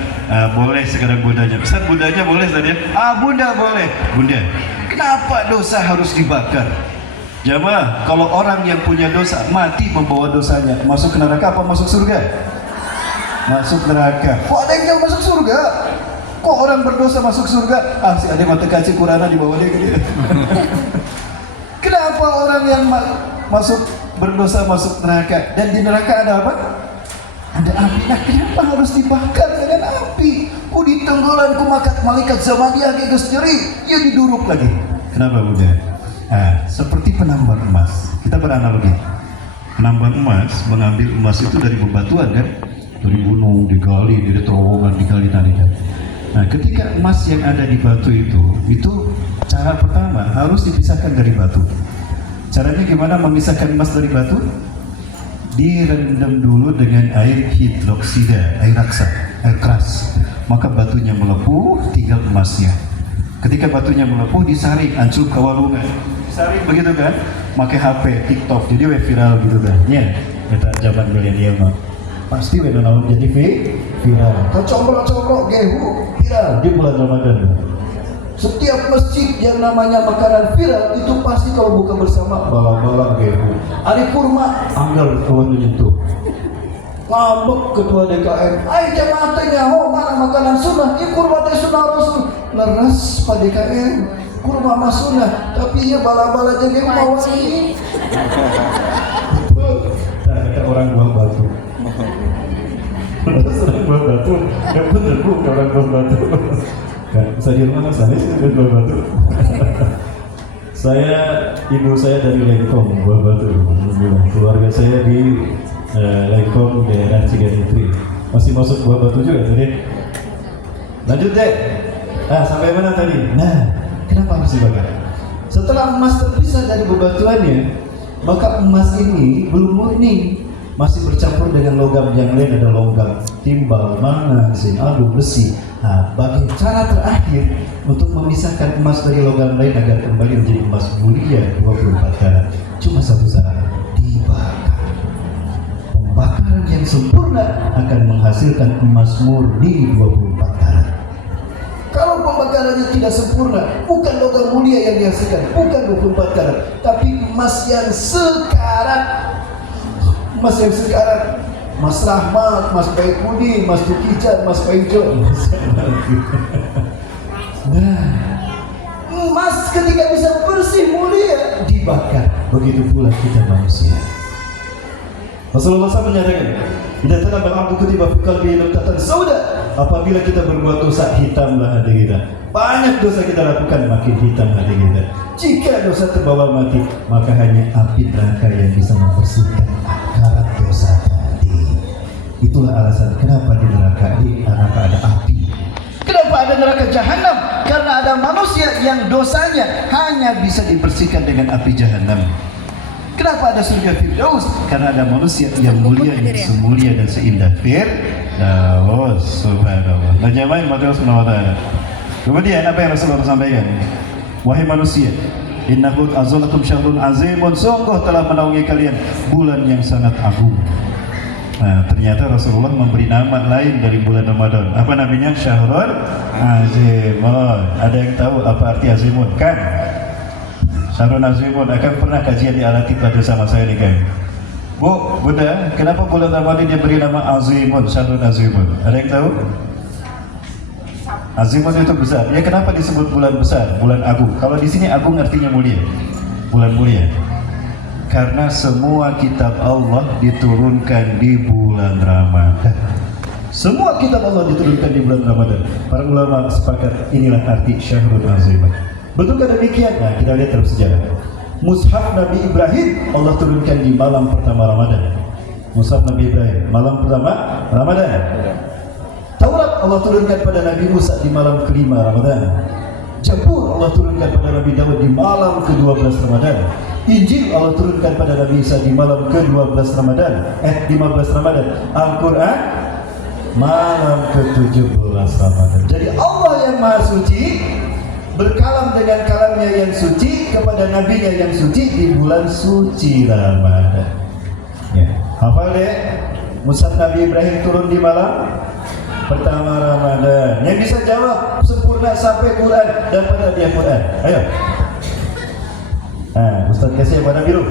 boleh sekarang bundanya. Ustaz bundanya boleh tadi ya? Bunda boleh. Bunda, kenapa dosa harus dibakar? Jamaah, kalau orang yang punya dosa mati membawa dosanya, masuk ke neraka apa masuk surga? Masuk neraka. Kok ada yang masuk surga? Kok orang berdosa masuk surga? Si ada mata kaci Qur'ana di bawah dia gitu. Kenapa orang yang masuk berdosa masuk neraka? Dan di neraka ada apa? Ada api. Nah, kenapa harus dibakar dengan api? Ditenggelan ku makat malaikat Zamaniyah ke Gus Jeri, ya diduruk lagi. Kenapa Bunda? Seperti penambang emas. Kita beranalogi. Penambang emas mengambil emas itu dari bebatuan kan? Dari gunung, digali, dari terowongan, digali tarikan. Nah, ketika emas yang ada di batu itu cara pertama harus dipisahkan dari batu. Caranya gimana memisahkan emas dari batu? Direndam dulu dengan air hidroksida, air raksa, air keras. Maka batunya melepuh, tinggal emasnya. Ketika batunya melepuh, disaring, ancup ke walungan. Disaring begitu kan? Pakai HP, TikTok, jadi web viral gitu kan? Ya, kita zaman milenial mah. Pasti web jadi viral. Kocok-kocok, gehu, viral di bulan Ramadan. Setiap masjid yang namanya makanan viral itu pasti kalau buka bersama bala-bala gehu. Ada kurma, anggar kawan menyentuh. Ngambek ketua DKM. Jamaah tanya, mana makanan sunnah? Ini kurma teh sunnah Rasul. Leres Pak DKM. Kurma mah sunnah, tapi ya bala-bala jadi mau ini. Kata orang buang batu. Orang buang batu. Yang bener bu, orang buang batu. Saya di rumah saya sih buang batu. Ibu saya dari Lengkong, buang batu. Keluarga saya di Lengkong daerah Ciganitri. Masih masuk buah batu juga tadi. Lanjut deh. Sampai mana tadi? Nah, kenapa harus dibakar? Setelah emas terpisah dari bebatuannya, maka emas ini belum murni, masih bercampur dengan logam yang lain, ada logam timbal, mangan, alu, besi. Bagi cara terakhir untuk memisahkan emas dari logam lain agar kembali menjadi emas mulia 24 karat, cuma satu syarat: dibakar. Pembakaran yang sempurna akan menghasilkan emas murni 24 karat. Kalau pembakarannya tidak sempurna, bukan logam mulia yang dihasilkan, bukan 24 karat, tapi emas yang sekarat. Mas yang sekarang, Mas Rahmat, Mas Baikuni, Mas Tukijan, Mas Paijo. Nah, emas ketika bisa bersih mulia dibakar. Begitu pula kita manusia. Rasulullah SAW menyatakan, "Idza tanaba al-'abdu kutiba fi qalbihi nuqtatan sauda." Apabila kita berbuat dosa, hitamlah hati kita. Banyak dosa kita lakukan, makin hitam hati kita. Jika dosa terbawa mati, maka hanya api neraka yang bisa membersihkan akarat dosa tadi. Itulah alasan kenapa di neraka ada api. Kenapa ada neraka jahanam? Karena ada manusia yang dosanya hanya bisa dibersihkan dengan api jahanam. Kenapa ada surga Firdaus? Karena ada manusia yang mulia, yang semulia dan seindah Firdaus. Subhanallah. Najamain mati Rasulullah Ta'ala. Kemudian apa yang Rasulullah sampaikan? Wahai manusia, innahu azalakum syahrun azimun, sungguh telah menaungi kalian bulan yang sangat agung. Nah, ternyata Rasulullah memberi nama lain dari bulan Ramadan. Apa namanya? Syahrul Azimun. Ada yang tahu apa arti Azimun? Kan? Syahrul Azimun. Akan pernah kajian di Al-Latif bersama saya nih kan? Bu, Bunda, kenapa bulan Ramadan dia beri nama Azimun, Syahrul Azimun? Ada yang tahu? Azimun itu besar. Ya, kenapa disebut bulan besar, bulan agung? Kalau di sini agung artinya mulia, bulan mulia. Karena semua kitab Allah diturunkan di bulan Ramadan. Semua kitab Allah diturunkan di bulan Ramadan. Para ulama sepakat inilah arti Syahrul Azimun. Betulkah demikian? Nah, kita lihat dalam sejarah. Mushaf Nabi Ibrahim Allah turunkan di malam pertama Ramadan. Mushaf Nabi Ibrahim malam pertama Ramadan. Taurat Allah turunkan pada Nabi Musa di malam kelima Ramadan. Zabur Allah turunkan pada Nabi Daud di malam ke-12 Ramadan. Injil Allah turunkan pada Nabi Isa di malam ke-12 Ramadan. 15 Ramadan. Al-Quran malam ke-17 Ramadan. Jadi Allah yang Maha Suci berkalam dengan kalamnya yang suci kepada nabinya yang suci di bulan suci Ramadan. Ya, hafal deh. Mushaf Nabi Ibrahim turun di malam pertama Ramadan. Yang bisa jawab sempurna sampai Quran dan pada dia Quran. Ayo. Ustaz kasih yang warna biru.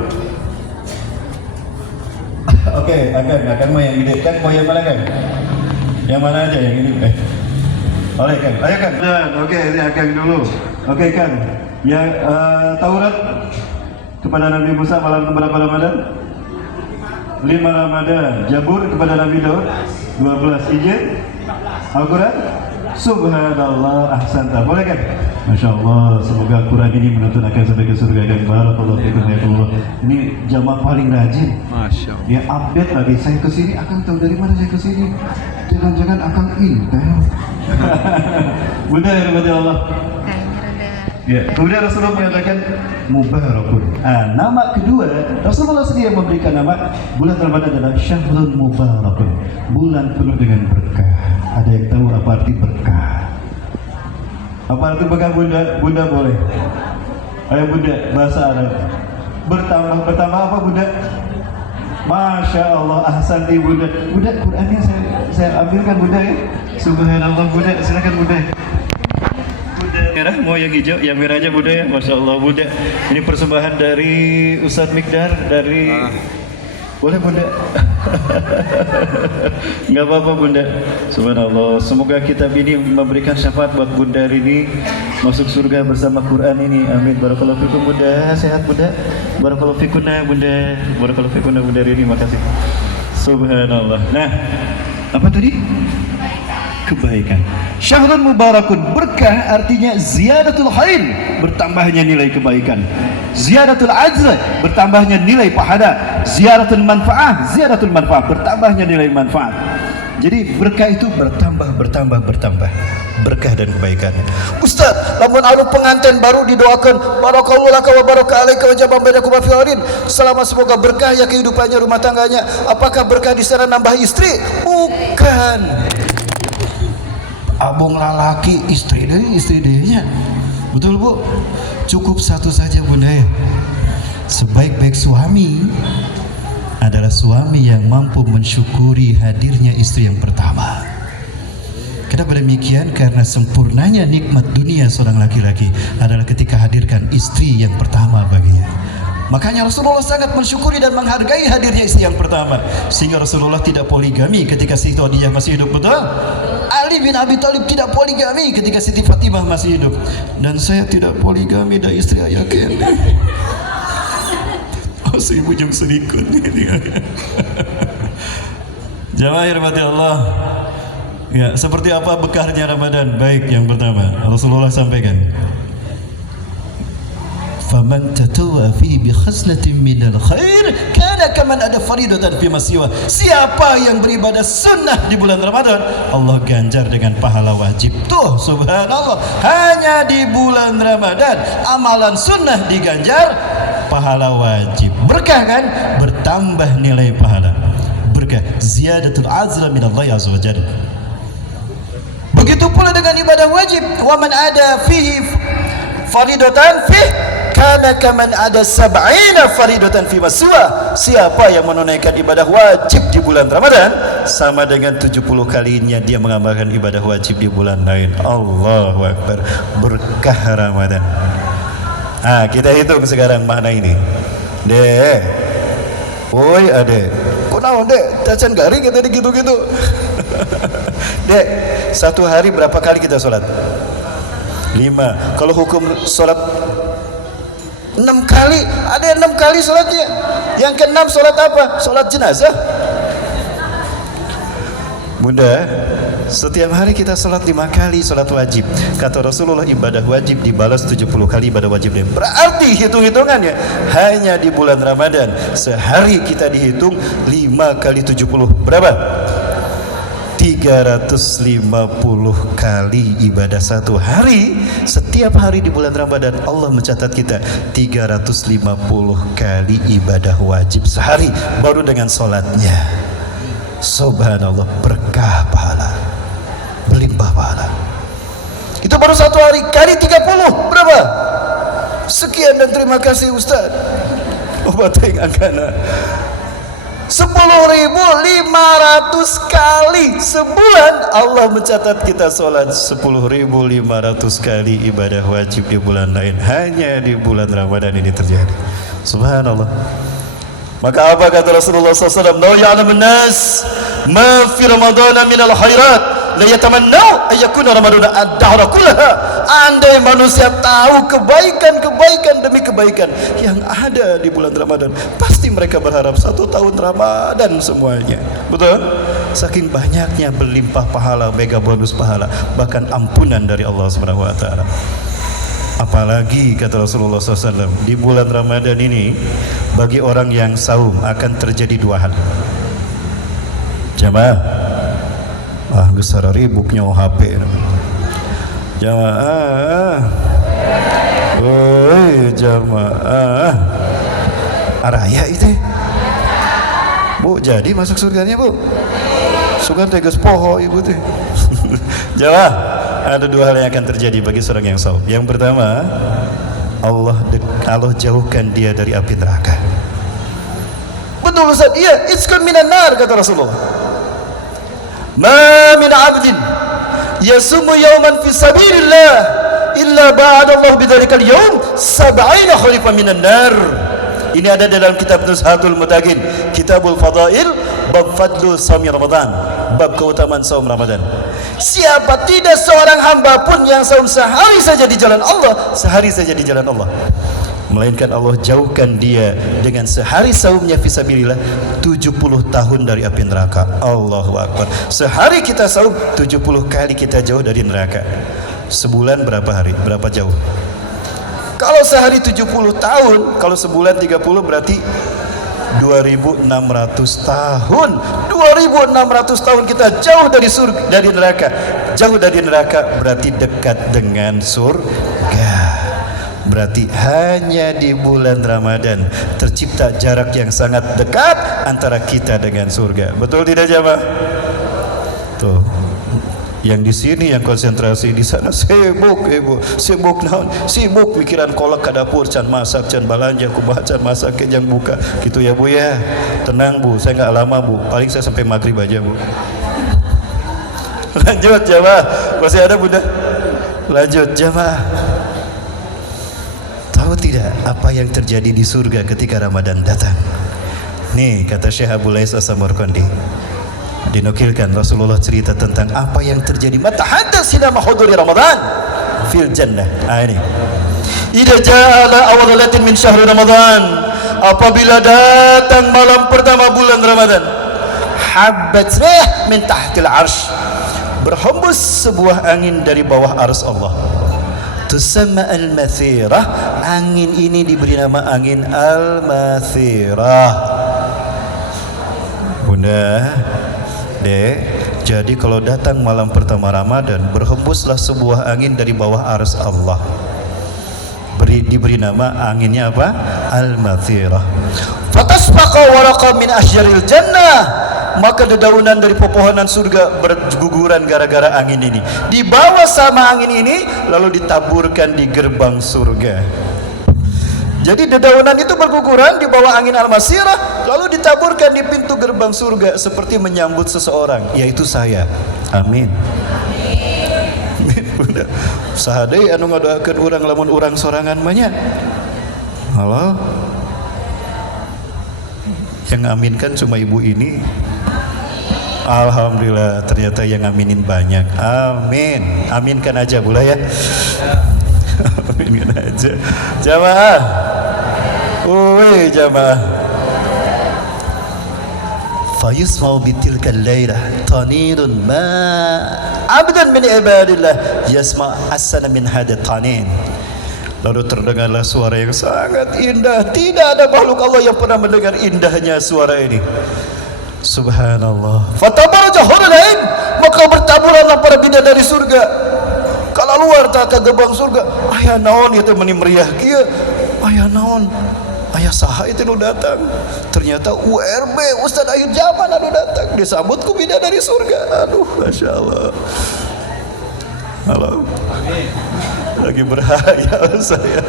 Oke, akan mau yang gede kan, mau yang mana kan? Yang mana aja yang ini? Oleh kan, ayo kan. Oke, ini akan dulu. Oke kan. Yang Taurat kepada Nabi Musa malam keberapa Ramadan? 5 Ramadan. Zabur kepada Nabi Daud 12. Injil Al-Quran Subhanallah, ahsanta. Boleh kan? Masya Allah, semoga Al-Quran ini menuntun akan sampai ke surga. Dan barakallahu fikum ya Allah. Ini jamaah paling rajin. Masya Allah. Dia update lagi, saya kesini akan tahu dari mana saya kesini. Jangan-jangan akan intel. Bunda ya rahmati Allah. Ya, kemudian Rasulullah mengatakan mubarakun. Nama kedua Rasulullah sendiri memberikan nama bulan Ramadan adalah Syahrul Mubarakun, bulan penuh dengan berkah. Ada yang tahu apa arti berkah? Apa arti berkah Bunda? Bunda boleh. Ayo Bunda, bahasa Arab. Bertambah apa Bunda? Masya Allah, ahsanti Bunda. Bunda, Qurannya saya ambilkan Bunda ya. Subhanallah Bunda, silakan Bunda. Merah mau yang hijau, yang merah aja Bunda ya. Masya Allah Bunda. Ini persembahan dari Ustadz Mikdar dari boleh Bunda. Nggak apa-apa Bunda. Subhanallah. Semoga kitab ini memberikan syafaat buat Bunda ini masuk surga bersama Quran ini. Amin. Barakallahu fikum Bunda. Sehat Bunda. Barakallahu fikunna Bunda. Barakallahu fikunna Bunda ini. Makasih. Subhanallah. Nah, apa tadi? Kebaikan. Syahrul Mubarakun, berkah artinya ziyadatul khair, bertambahnya nilai kebaikan. Ziyadatul ajr, bertambahnya nilai pahala. Ziyadatul manfaah, bertambahnya nilai manfaat. Jadi berkah itu bertambah. Berkah dan kebaikan. Ustaz, lamun anu pengantin baru didoakan barakallahu laka wa baraka alaika wa jabam bainakum wa fi'arin. Selama semoga berkah ya kehidupannya, rumah tangganya. Apakah berkah di sana nambah istri? Bukan. Abang lalaki istri dehnya. Betul Bu? Cukup satu saja Bunda ya. Sebaik-baik suami adalah suami yang mampu mensyukuri hadirnya istri yang pertama. Kenapa demikian? Karena sempurnanya nikmat dunia seorang laki-laki adalah ketika hadirkan istri yang pertama baginya. Makanya Rasulullah sangat mensyukuri dan menghargai hadirnya istri yang pertama, sehingga Rasulullah tidak poligami ketika Siti Khadijah masih hidup. Betul? Ali bin Abi Thalib tidak poligami ketika Siti Fatimah masih hidup. Dan saya tidak poligami dari istri ayah kene. Oh, si ibu jam sedikit ini. Jamaah hormati Allah. Ya, seperti apa bekahnya Ramadan? Baik, yang pertama Rasulullah sampaikan, faman tatawwa fi bi khaslatin minal khair kana kaman ada faridatan fi masiwa. Siapa yang beribadah sunnah di bulan Ramadan, Allah ganjar dengan pahala wajib. Tuh, subhanallah, hanya di bulan Ramadan amalan sunnah diganjar pahala wajib. Berkah kan? Bertambah nilai pahala. Berkah, ziyadatul azra min Allah azza wajalla. Begitu pula dengan ibadah wajib, wa man ada fihi faridatan fih kana kaman ada sab'ina faridatan fi maswa. Siapa yang menunaikan ibadah wajib di bulan Ramadan sama dengan 70 kalinya dia mengamalkan ibadah wajib di bulan lain. Allahu akbar, berkah Ramadan. Ah, kita hitung sekarang makna ini. Dek, oi adek, kok naon dek, tacan garing kita gitu-gitu. Dek, satu hari berapa kali kita sholat? 5. Kalau hukum sholat 6 kali, ada yang 6 kali sholatnya. Yang ke-6 sholat apa? Sholat jenazah. Bunda, setiap hari kita sholat 5 kali sholat wajib. Kata Rasulullah, ibadah wajib dibalas 70 kali ibadah wajib. Berarti hitung-hitungannya hanya di bulan Ramadan sehari kita dihitung 5 kali 70. Berapa? 350 kali ibadah satu hari. Setiap hari di bulan Ramadan Allah mencatat kita 350 kali ibadah wajib sehari, baru dengan sholatnya. Subhanallah, berkah pahala, berlimpah pahala. Itu baru satu hari, kali 30 berapa? Sekian dan terima kasih Ustaz. Obateng angkana 10.500 kali sebulan Allah mencatat kita sholat 10.500 kali ibadah wajib di bulan lain. Hanya di bulan Ramadan ini terjadi. Subhanallah. Maka apa kata Rasulullah SAW? "Law ya'lamun nas ma fi Ramadana minal khairat la yatamannau ayyakuna Ramadana ad-dahra kullaha." Andai manusia tahu kebaikan-kebaikan demi kebaikan yang ada di bulan Ramadan, pasti mereka berharap 1 tahun Ramadan semuanya. Betul? Saking banyaknya berlimpah pahala, mega bonus pahala, bahkan ampunan dari Allah Subhanahu wa taala. Apalagi kata Rasulullah SAW, di bulan Ramadan ini bagi orang yang saum akan terjadi 2 hal. Jamaah, besar ribuknya HP. Jamaah, oi jamaah, araya itu, Bu, jadi masuk surganya Bu? Sugan tegas poho ibu teh. Jamaah, ada 2 hal yang akan terjadi bagi seorang yang saum. Yang pertama, Allah jauhkan dia dari api neraka. Betul Ustaz? Iya, iskun minan nar kata Rasulullah. Ma min 'abdin yasumu yawman fi sabilillah illa ba'adallahu bidzalikal yawm 70 khalifan minan nar. Ini ada dalam kitab Nuzhatul Mutaqin, Kitabul Fadail, bab fadlu shaum Ramadan, bab keutamaan saum Ramadan. Siapa tidak seorang hamba pun yang saum sehari saja di jalan Allah, sehari saja di jalan Allah, melainkan Allah jauhkan dia dengan sehari saumnya fisabilillah 70 tahun dari api neraka. Allahu Akbar. Sehari kita saum 70 kali kita jauh dari neraka. Sebulan berapa hari? Berapa jauh? Kalau sehari 70 tahun, kalau sebulan 30 berarti 2600 tahun. 2600 tahun kita jauh dari surga, dari neraka. Jauh dari neraka berarti dekat dengan surga. Berarti hanya di bulan Ramadan tercipta jarak yang sangat dekat antara kita dengan surga. Betul tidak jamaah? Tuh, yang di sini yang konsentrasi, di sana sibuk ibu, sibuk naon, sibuk pikiran kolak ke dapur, can masak, can balanja, kumaha can masak ke jang buka, gitu ya Bu ya. Tenang Bu, saya nggak lama Bu, paling saya sampai maghrib aja Bu. Lanjut jamaah, masih ada Bunda? Lanjut jamaah. Tahu tahu tidak apa yang terjadi di surga ketika Ramadan datang? Nih kata Syekh Abu Lais As-Samarqandi, dinukilkan Rasulullah cerita tentang apa yang terjadi. Mata hadas hina mahuduri Ramadan fil jannah. Ini idza jaa awal lailatin min syahri Ramadan, apabila datang malam pertama bulan Ramadan, habbat rih min tahtil arsh, berhembus sebuah angin dari bawah arsy Allah. Tusamma al-mathirah, angin ini diberi nama angin al-mathirah. Bunda, Dek, jadi kalau datang malam pertama Ramadan, berhembuslah sebuah angin dari bawah arsy Allah. Diberi nama anginnya apa? Al-mathirah. Fatasbaqa waraqa min asjaril jannah, maka dedaunan dari pepohonan surga berguguran gara-gara angin ini. Dibawa sama angin ini lalu ditaburkan di gerbang surga. Jadi dedaunan itu berguguran di bawah angin al-masirah lalu ditaburkan di pintu gerbang surga seperti menyambut seseorang, yaitu saya. Amin. Bunda, sahadai anu ngadoakeun urang lamun urang sorangan mah nya. Halo. Yang ngaminkan cuma ibu ini. Alhamdulillah, ternyata yang ngaminin banyak. Amin. Aminkan aja Bula ya. Aminkan aja. Jamaah. Jamaah. Fayusma'u bitilkal lailah tanirun ma abdan min ibadillah yasma' asana min hada tanin. Lalu terdengarlah suara yang sangat indah. Tidak ada makhluk Allah yang pernah mendengar indahnya suara ini. Subhanallah. Fatabaraja hurul ain, maka bertaburanlah para bidadari surga. Kalau luar tak ke gerbang surga, aya naon ieu teh meuni meriah kieu? Aya naon? Aya saha itu nu datang? Ternyata URB Ustaz akhir zaman anu datang disambut ku bidadari surga. Aduh, masyaallah. Halo. Amin. Lagi berhayal saya.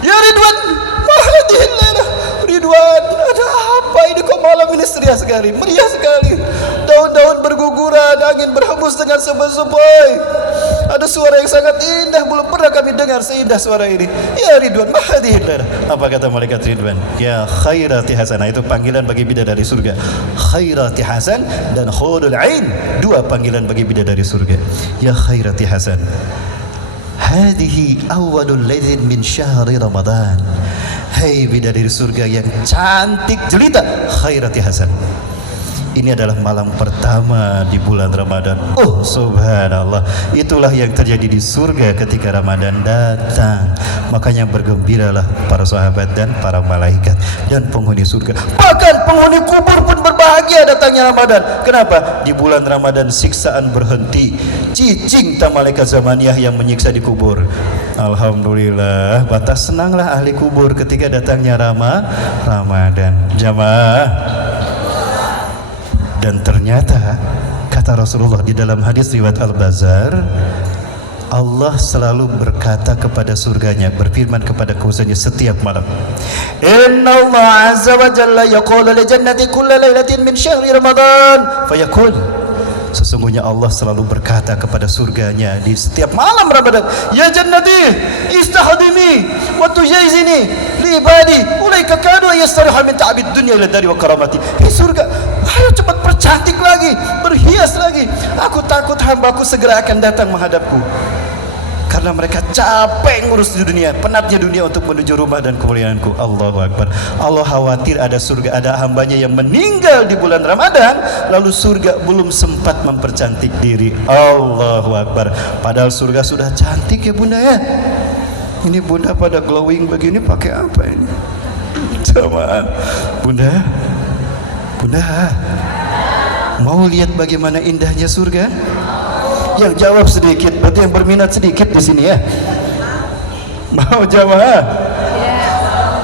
Ya Ridwan, mahadillah. Ridwan, ada apa ini kok malam ini ceria sekali, meriah sekali. Daun-daun berguguran, angin berhembus dengan sepoi-sepoi. Ada suara yang sangat indah, belum pernah kami dengar seindah suara ini. Ya Ridwan, mahadillah. Apa kata malaikat Ridwan? Ya khairati hasanah, itu panggilan bagi bidadari surga. Khairati hasan dan hurul ain, dua panggilan bagi bidadari surga. Ya khairati hasan, hadihi awalul lailatin min syahri Ramadan. Hai bidadari surga yang cantik jelita, khairati hasan, ini adalah malam pertama di bulan Ramadan. Oh subhanallah, itulah yang terjadi di surga ketika Ramadan datang. Makanya bergembiralah para sahabat dan para malaikat dan penghuni surga. Bahkan penghuni kubur pun berbahagia datangnya Ramadan. Kenapa? Di bulan Ramadan siksaan berhenti. Cicing ta malaikat zamaniyah yang menyiksa di kubur. Alhamdulillah, batas senanglah ahli kubur ketika datangnya Ramadan. Jamaah. Dan ternyata kata Rasulullah di dalam hadis riwayat Al-Bazzar, Allah selalu berkata kepada surganya, berfirman kepada kausanya setiap malam, Inna Allah azza wa jalla yaqulu li jannati kulla lailatin min syahri Ramadan fayaqul, sesungguhnya Allah selalu berkata kepada surganya di setiap malam Ramadan, ya jannati istahdimi wa tujaizini li ibadi ulaika kanu yastarihu min ta'bid dunya ila dari wa karamati. Surga, ayo cepat percantik lagi, berhias lagi. Aku takut hambaku segera akan datang menghadapku, karena mereka capek ngurus di dunia, penatnya dunia untuk menuju rumah dan kemuliaanku. Allahu Akbar. Allah khawatir ada surga, ada hambanya yang meninggal di bulan Ramadan, lalu surga belum sempat mempercantik diri. Allahu Akbar. Padahal surga sudah cantik ya bunda ya. Ini bunda pada glowing begini pakai apa ini? Jamaah, bunda, mau lihat bagaimana indahnya surga? Yang jawab sedikit, berarti yang berminat sedikit di sini ya. Mau jamaah?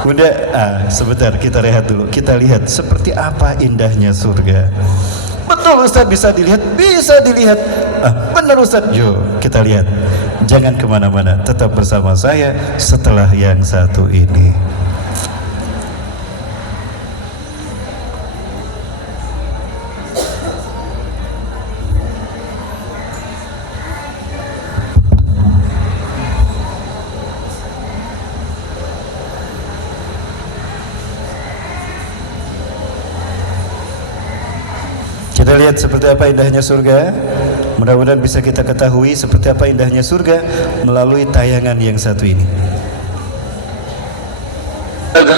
Bunda, sebentar kita rehat dulu. Kita lihat seperti apa indahnya surga. Betul Ustaz, bisa dilihat? Bisa dilihat. Benar Ustaz. Yuk kita lihat. Jangan kemana-mana, tetap bersama saya setelah yang satu ini. Kita lihat seperti apa indahnya surga. Mudah-mudahan bisa kita ketahui seperti apa indahnya surga melalui tayangan yang satu ini.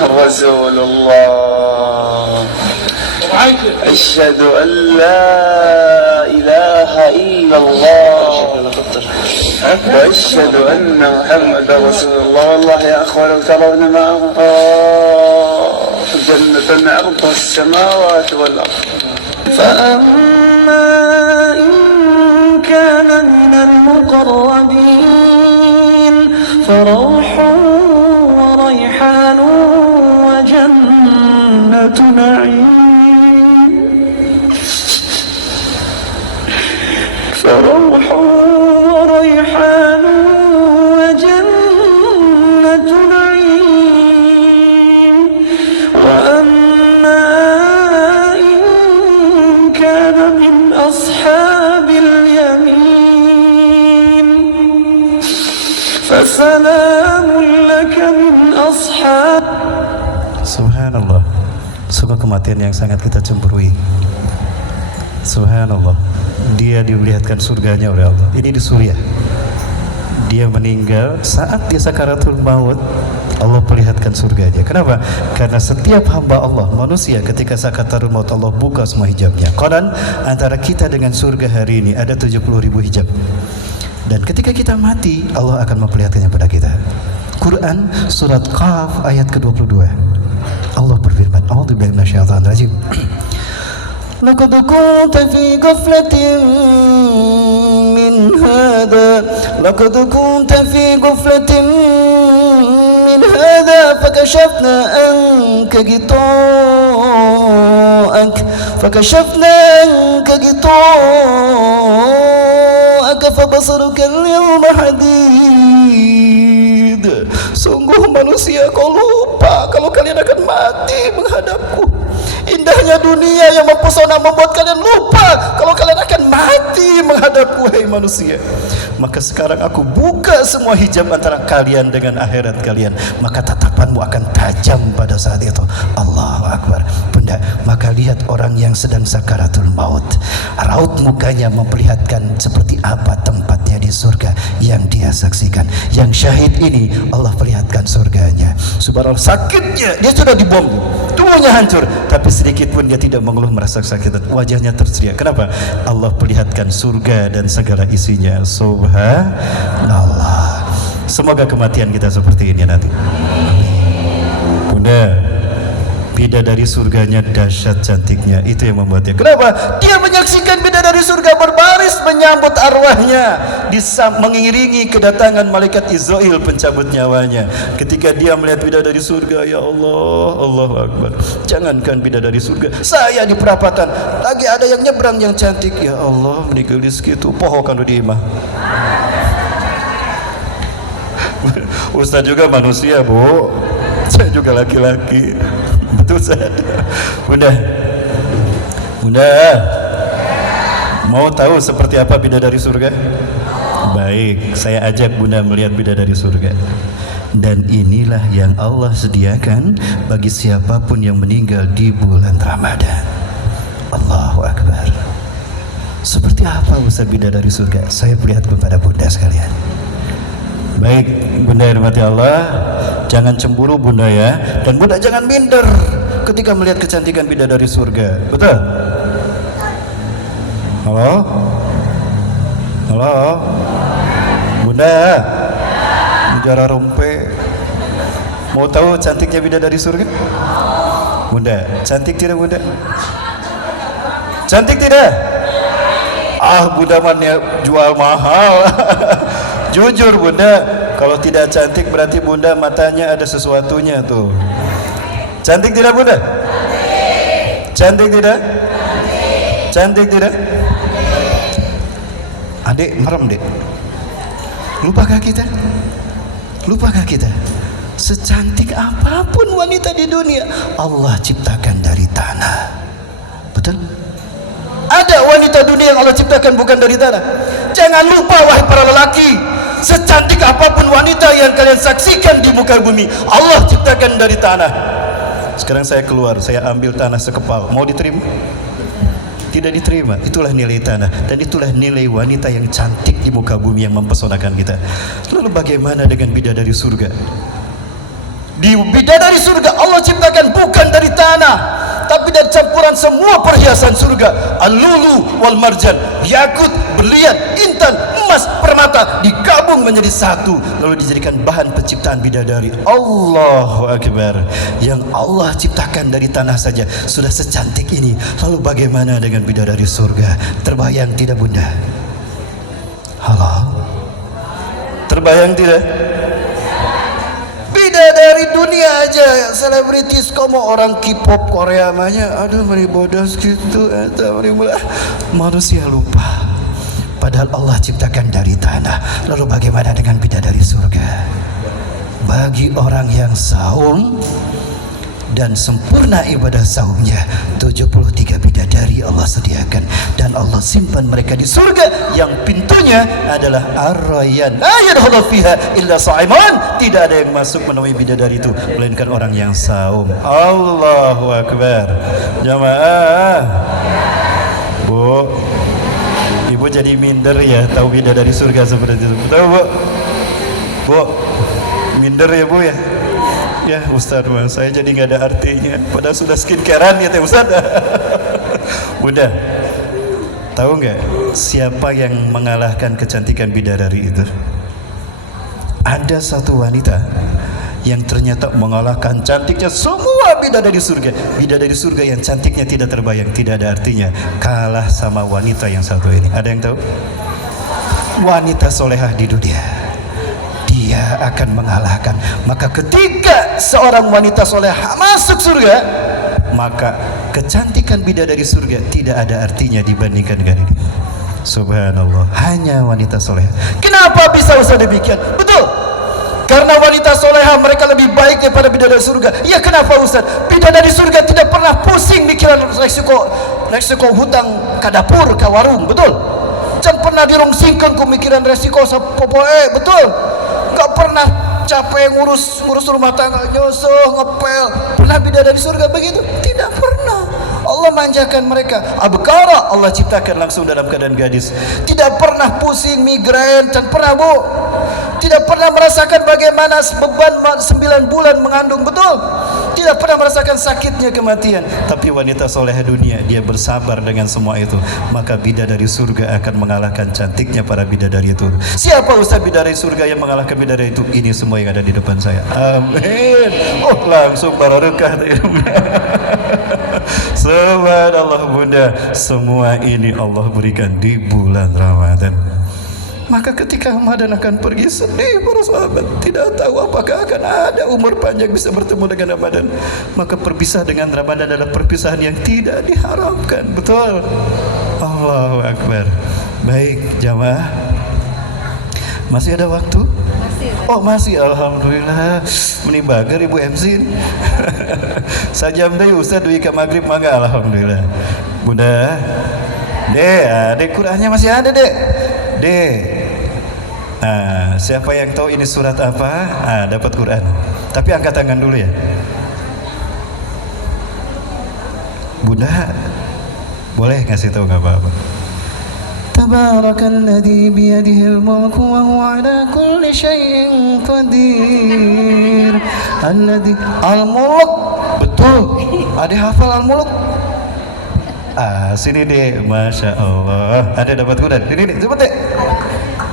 Rasulullah, asyhadu an la ilaha illallah, wa asyhadu anna Muhammadar Rasulullah. Allah ya akhwal tarawna ma'ahu jannatan 'arduha as-samawati wal ardh. فأما إن كان من المقربين فروح وريحان وجنة نعيم. فروح وريحان وجنة نعيم. وأما من أصحاب اليمين فسلام لك من أصحاب. Subhanallah, sungguh kematian yang sangat kita cemburui. Subhanallah, dia diperlihatkan surganya oleh Allah. Ini di Suriah. Dia meninggal saat dia sakaratul maut. Allah perlihatkan surganya. Kenapa? Karena setiap hamba Allah, manusia, ketika sakaratul maut Allah buka semua hijabnya. Konon antara kita dengan surga hari ini ada 70.000 hijab. Dan ketika kita mati, Allah akan memperlihatkannya pada kita. Quran surat Qaf ayat ke-22. Allah berfirman, A'udzubillahi minasyaitonir rajim. Laqad kunta fi ghaflatin min hadha. Laqad kunta fi ghaflatin min hadha fakashafna anka ghita'ak fabasaruka al-yawma hadid. Sungguh manusia, kau lupa kalau kalian akan mati menghadapku. Indahnya dunia yang mempesona membuat kalian lupa kalau kalian akan mati menghadapku, hai manusia. Maka sekarang aku buka semua hijab antara kalian dengan akhirat kalian, maka tatapanmu akan tajam pada saat itu. Allahu Akbar. Bunda, maka lihat orang yang sedang sakaratul maut, raut mukanya memperlihatkan seperti apa tempatnya di surga yang dia saksikan. Yang syahid ini Allah perlihatkan surganya. Subhanallah, sakitnya dia sudah dibom, tubuhnya hancur, tapi sedikit pun dia tidak mengeluh merasa sakit. Wajahnya tersedia. Kenapa? Allah perlihatkan surga dan segala isinya. Subhanallah. Semoga kematian kita seperti ini nanti. Bunda, bidadari surganya dahsyat cantiknya. Itu yang membuatnya. Kenapa? Dia menyaksikan bidadari surga berbaris menyambut arwahnya, mengiringi kedatangan malaikat Israil pencabut nyawanya. Ketika dia melihat bidadari surga, ya Allah, Allahu Akbar. Jangankan bidadari surga, saya di perapatan lagi ada yang nyebrang yang cantik. Ya Allah, meninggalis gitu poho kan di imah. Ustaz juga manusia, Bu. Saya juga laki-laki. Betul saja. Bunda, mau tahu seperti apa bidadari surga? Baik, saya ajak Bunda melihat bidadari surga. Dan inilah yang Allah sediakan bagi siapapun yang meninggal di bulan Ramadan. Allahu Akbar. Seperti apa Ustaz bidadari surga? Saya perlihatkan kepada Bunda sekalian. Baik, Bunda yang dirahmati Allah, jangan cemburu Bunda ya, dan Bunda jangan minder ketika melihat kecantikan bidadari surga. Betul? Halo? Halo? Bunda, Mujara Rompe, mau tahu cantiknya bidadari surga? Bunda, cantik tidak Bunda? Cantik tidak? Ah, Bunda mana jual mahal. Jujur Bunda, kalau tidak cantik berarti Bunda matanya ada sesuatunya tuh. Cantik tidak Bunda? Cantik tidak? Cantik tidak? Adik merem dek. Lupakah kita? Lupakah kita? Secantik apapun wanita di dunia, Allah ciptakan dari tanah. Betul? Ada wanita dunia yang Allah ciptakan bukan dari tanah. Jangan lupa wahai para lelaki, secantik apapun wanita yang kalian saksikan di muka bumi, Allah ciptakan dari tanah. Sekarang saya keluar, saya ambil tanah sekepal. Mau diterima? tidak diterima. Itulah nilai tanah dan itulah nilai wanita yang cantik di muka bumi yang mempesonakan kita. Lalu bagaimana dengan bidadari surga? Di bidadari surga Allah ciptakan bukan dari tanah, tapi dari campuran semua perhiasan surga. Al-lulu wal marjan, yakut, berlian, intan, emas, permata digabung menjadi satu, lalu dijadikan bahan penciptaan bidadari. Allahu Akbar. Yang Allah ciptakan dari tanah saja sudah secantik ini, lalu bagaimana dengan bidadari surga? Terbayang tidak bunda? Halo? Terbayang tidak? Dari dunia aja selebritis kamu orang K-pop Korea mahnya aduh mari bodas gitu eta mari manusia lupa padahal Allah ciptakan dari tanah. Lalu bagaimana dengan bidadari surga? Bagi orang yang saum dan sempurna ibadah saumnya, 73 bidadari Allah sediakan dan Allah simpan mereka di surga yang pintunya adalah Ar-Rayyan. La yadkhulu fiha illa sha'iman. Tidak ada yang masuk menemui bidadari itu melainkan orang yang saum. Allahu Akbar. Jamaah. Bu, ibu jadi minder ya tahu bidadari surga seperti itu. Tahu bu? Bu, minder ya bu ya? Ya Ustaz, saya jadi nggak ada artinya. Padahal sudah skincarean ya teh Ustaz. Bunda, tahu nggak siapa yang mengalahkan kecantikan bidadari itu? Ada satu wanita yang ternyata mengalahkan cantiknya semua bidadari surga. Bidadari surga yang cantiknya tidak terbayang, tidak ada artinya, kalah sama wanita yang satu ini. Ada yang tahu? Wanita solehah di dunia, dia akan mengalahkan. Maka ketika seorang wanita soleh masuk surga, maka kecantikan bidadari surga tidak ada artinya dibandingkan dengan ini. Subhanallah, hanya wanita soleh. Kenapa bisa usah demikian? Betul, karena wanita soleha mereka lebih baik daripada bidadari surga. Ya kenapa Ustaz? Bidadari surga tidak pernah pusing mikiran resiko hutang ke dapur, ke warung. Betul, jangan pernah dirungsingkan pemikiran resiko sapopoe. Betul, gak pernah capek ngurus rumah tangga, nyusuh, ngepel. Pernah bidadari surga begitu? Tidak pernah. Allah manjakan mereka. Abkara Allah ciptakan langsung dalam keadaan gadis. Tidak pernah pusing migrain, dan pernah bu. Tidak pernah merasakan bagaimana beban 9 bulan mengandung. Betul, tidak pernah merasakan sakitnya kematian. Tapi wanita soleh dunia, dia bersabar dengan semua itu. Maka bidadari surga akan mengalahkan cantiknya para bidadari itu. Siapa Ustaz bidadari surga yang mengalahkan bidadari itu? Ini semua yang ada di depan saya. Amin. Oh langsung barakah. Subhanallah bunda, semua ini Allah berikan di bulan Ramadan. Maka ketika Ramadan akan pergi, sedih para sahabat, tidak tahu apakah akan ada umur panjang bisa bertemu dengan Ramadan. Maka perpisah dengan Ramadan adalah perpisahan yang tidak diharapkan. Betul. Allahu Akbar. Baik jamaah, masih ada waktu? Oh masih, alhamdulillah. Meni bager ibu MC. Sajam deui Ustaz duwi ka magrib mangga, alhamdulillah. Bunda, Dek Qur'annya masih ada, Dek. Nah, siapa yang tahu ini surat apa? Dapat Quran. Tapi angkat tangan dulu ya. Bunda, boleh ngasih tahu nggak apa-apa? Tabarakalladzi biyadihil mulku wa huwa ala kulli syai'in qadir. Alladzi al-mulk. Betul. Ada hafal al-mulk? Sini deh, masya Allah. Ada dapat Quran? Ini deh, coba deh.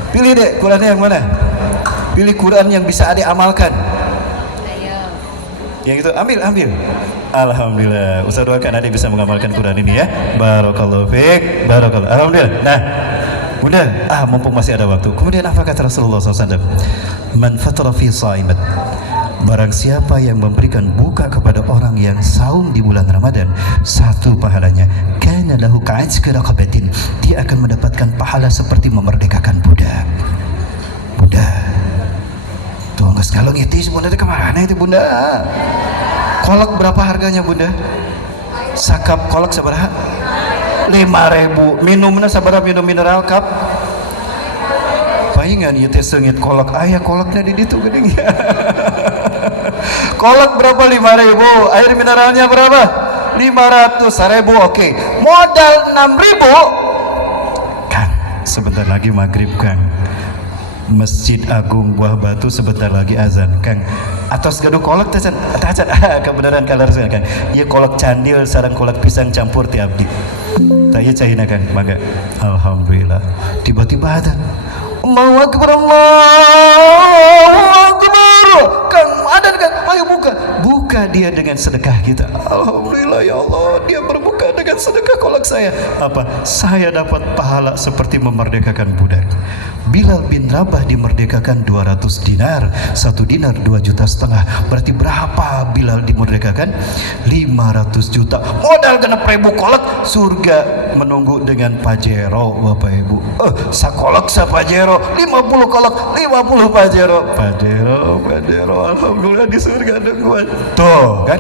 Pilih deh, Qurannya yang mana? Pilih Quran yang bisa adik amalkan. Yang itu ambil. Alhamdulillah. Ustaz doakan adik bisa mengamalkan Quran ini ya. Barakallahu fiik. Barakallahu. Alhamdulillah. Nah, Bunda, mumpung masih ada waktu. Kemudian apa kata Rasulullah SAW? Man fatara fi shaimat. Barang siapa yang memberikan buka kepada orang yang saum di bulan Ramadan, satu pahalanya, kana lahu ka'izki raqabatin. Dia akan mendapatkan pahala seperti memerdekakan budak. Tuh nggak sekali ngitis bunda itu kemana itu bunda? Kolak berapa harganya bunda? Sakap kolak sabaraha? 5.000. Minumnya sabaraha? Minum mineral cup? Palingan ieu teh seungit kolak aya kolaknya di ditu geuning. Kolak berapa? 5.000. Air mineralnya berapa? 500. 1.000. Oke. modal 6.000. Kang, sebentar lagi maghrib Kang. Masjid Agung Buah Batu sebentar lagi azan Kang. Atos gaduh kolak tacan kebenaran kalar Kang. Ieu kolak candil sareng kolak pisang campur ti abdi. Tah ieu caina Kang, mangga. Alhamdulillah. Tiba-tiba azan. Allahu Akbar, Allahu Akbar. Kang, ada Kang, ayo buka. Buka dia dengan sedekah kita. Alhamdulillah ya Allah, dia berbuka dengan sedekah kolak saya. Apa? Saya dapat pahala seperti memerdekakan budak. Bilal bin Rabah dimerdekakan 200 dinar. 1 dinar 2,5 juta. Berarti berapa Bilal dimerdekakan? 500 juta. Modal kena 1.000 kolak, surga menunggu dengan pajero Bapak Ibu. Sakolak sa pajero, 50 kolak, 50 pajero. Pajero, alhamdulillah di surga ada kuat. Tuh kan?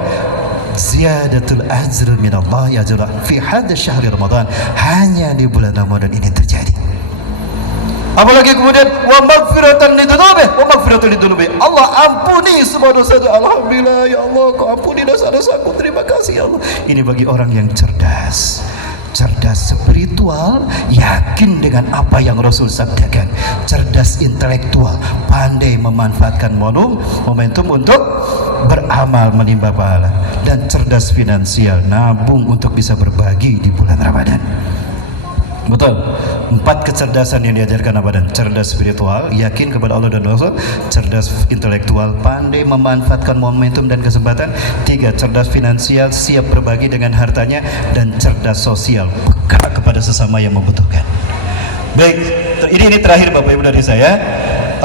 Ziyadatul ajr minallah ya jalla fi hadha syahri Ramadan. Hanya di bulan Ramadan ini terjadi. Apalagi kemudian wa maghfiratan lidunubi. Allah ampuni semua dosa. Alhamdulillah ya Allah, Kau ampuni dosa-dosaku. Terima kasih ya Allah. Ini bagi orang yang cerdas. Cerdas spiritual, yakin dengan apa yang Rasul sabdakan. Cerdas intelektual, pandai memanfaatkan momentum untuk beramal menimba pahala. Dan cerdas finansial, nabung untuk bisa berbagi di bulan Ramadan. Betul. 4 kecerdasan yang diajarkan Ramadan. Cerdas spiritual, yakin kepada Allah dan Rasul. Cerdas intelektual, pandai memanfaatkan momentum dan kesempatan. 3, cerdas finansial, siap berbagi dengan hartanya. Dan cerdas sosial, peka kepada sesama yang membutuhkan. Baik, ini terakhir Bapak Ibu dari saya.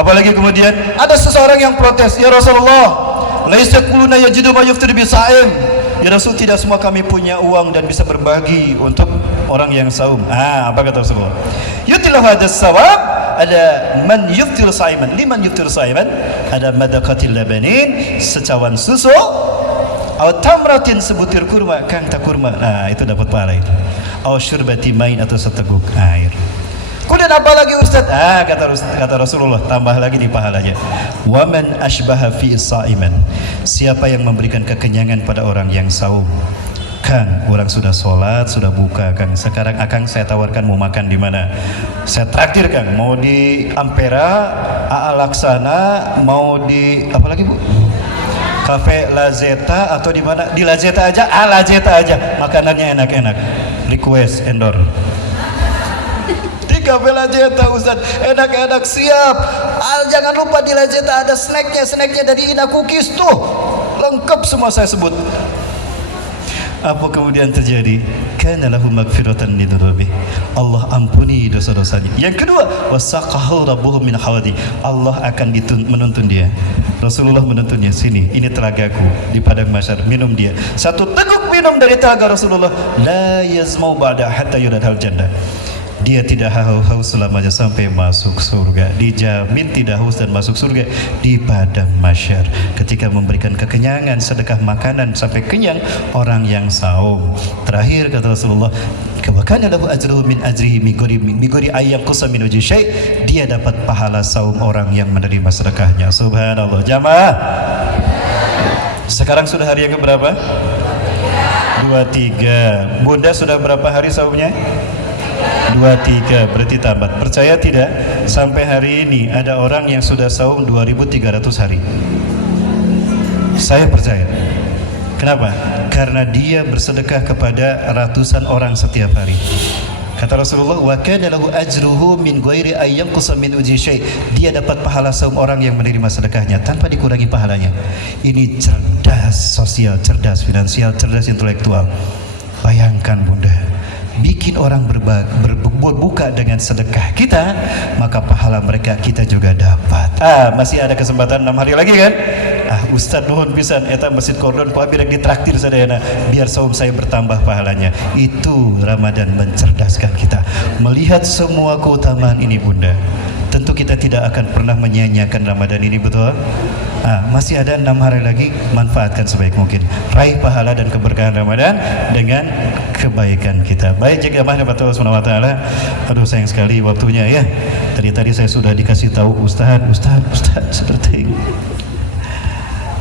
Apalagi kemudian ada seseorang yang protes, ya Rasulullah, laisa kulluna yajidu ma yuftir bisa'im. Ya Rasul, tidak semua kami punya uang dan bisa berbagi untuk orang yang saum. Apa kata Rasulullah? Yutilah hadas sawab, ada man yuftir sa'iman. Liman yuftir sa'iman, ada madaqatil labanin, secawan susu, atau tamratin, sebutir kurma. Kang, tak kurma, itu dapat pahala itu. Atau syurbati main, atau seteguk air. Kemudian apa lagi Ustaz? Kata Rasulullah, tambah lagi di pahalanya. Waman ashbaha fi sa'iman. Siapa yang memberikan kekenyangan pada orang yang saum. Kang, orang sudah sholat, sudah buka Kang. Sekarang Akang saya tawarkan mau makan di mana? Saya traktir Kang. Mau di Ampera, AA Laksana, mau di apa lagi Bu? Cafe Lazeta atau di mana? Di Lazeta aja, Lazeta aja. Makanannya enak-enak. Request endor. Cafe Lazeta Ustaz, enak-enak, siap. Jangan lupa di Lazeta ada snacknya dari Ina Cookies tuh, lengkap semua saya sebut. Apa kemudian terjadi? Kana lahu magfiratan lidunubi. Allah ampuni dosa-dosanya. Yang kedua, wasaqahu rabbuhu min hawadi. Allah akan menuntun dia. Rasulullah menuntunnya, sini, ini telagaku di padang mahsyar, minum dia. 1 teguk minum dari telaga Rasulullah. La yazmau ba'da hatta yudkhal jannah. Dia tidak haus selamanya sampai masuk surga. Dijamin tidak haus dan masuk surga di padang mahsyar. Ketika memberikan kekenyangan, sedekah makanan sampai kenyang orang yang saum. Terakhir kata Rasulullah, kana lahu ajruhu min ajrihi migori ayam qusa min ujri syai'. Dia dapat pahala saum orang yang menerima sedekahnya. Subhanallah. Jamaah, sekarang sudah hari yang keberapa? 23. Bunda sudah berapa hari saumnya? 23, berarti tamat. Percaya tidak? Sampai hari ini ada orang yang sudah saum 2.300 hari. Saya percaya. Kenapa? Karena dia bersedekah kepada ratusan orang setiap hari. Kata Rasulullah, wa kana lahu ajruhu min ghairi ay yanqusa min ujri syai'. Dia dapat pahala saum orang yang menerima sedekahnya tanpa dikurangi pahalanya. Ini cerdas sosial, cerdas finansial, cerdas intelektual. Bayangkan Bunda, bikin orang berbuka dengan sedekah kita, maka pahala mereka kita juga dapat. Masih ada kesempatan 6 hari lagi kan? Ustaz nuhun pisan eta Masjid Kordon ku abi rek ditraktir sadayana biar saum saya bertambah pahalanya. Itu Ramadan mencerdaskan kita. Melihat semua keutamaan ini Bunda, tentu kita tidak akan pernah menyia-nyiakan Ramadan ini, betul? Masih ada 6 hari lagi, manfaatkan sebaik mungkin. Raih pahala dan keberkahan Ramadan dengan kebaikan kita. Baik, jaga mahal Allah Subhanahu wa taala. Aduh sayang sekali waktunya ya. Tadi saya sudah dikasih tahu Ustaz seperti ini.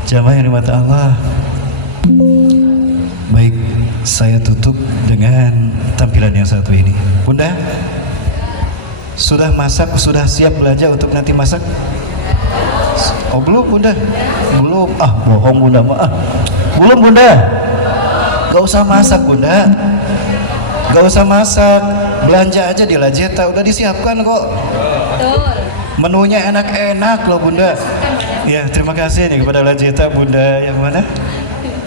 Jamaah yang dirahmati Allah. Baik, saya tutup dengan tampilan yang satu ini. Bunda, sudah masak, sudah siap belajar untuk nanti masak? Oh belum Bunda? Belum. Ah bohong Bunda mah. Belum Bunda. Gak usah masak Bunda. Gak usah masak. Belanja aja di Lajeta, udah disiapkan kok. Betul. Menunya enak-enak loh Bunda. Ya terima kasih nih kepada Lajeta Bunda yang mana?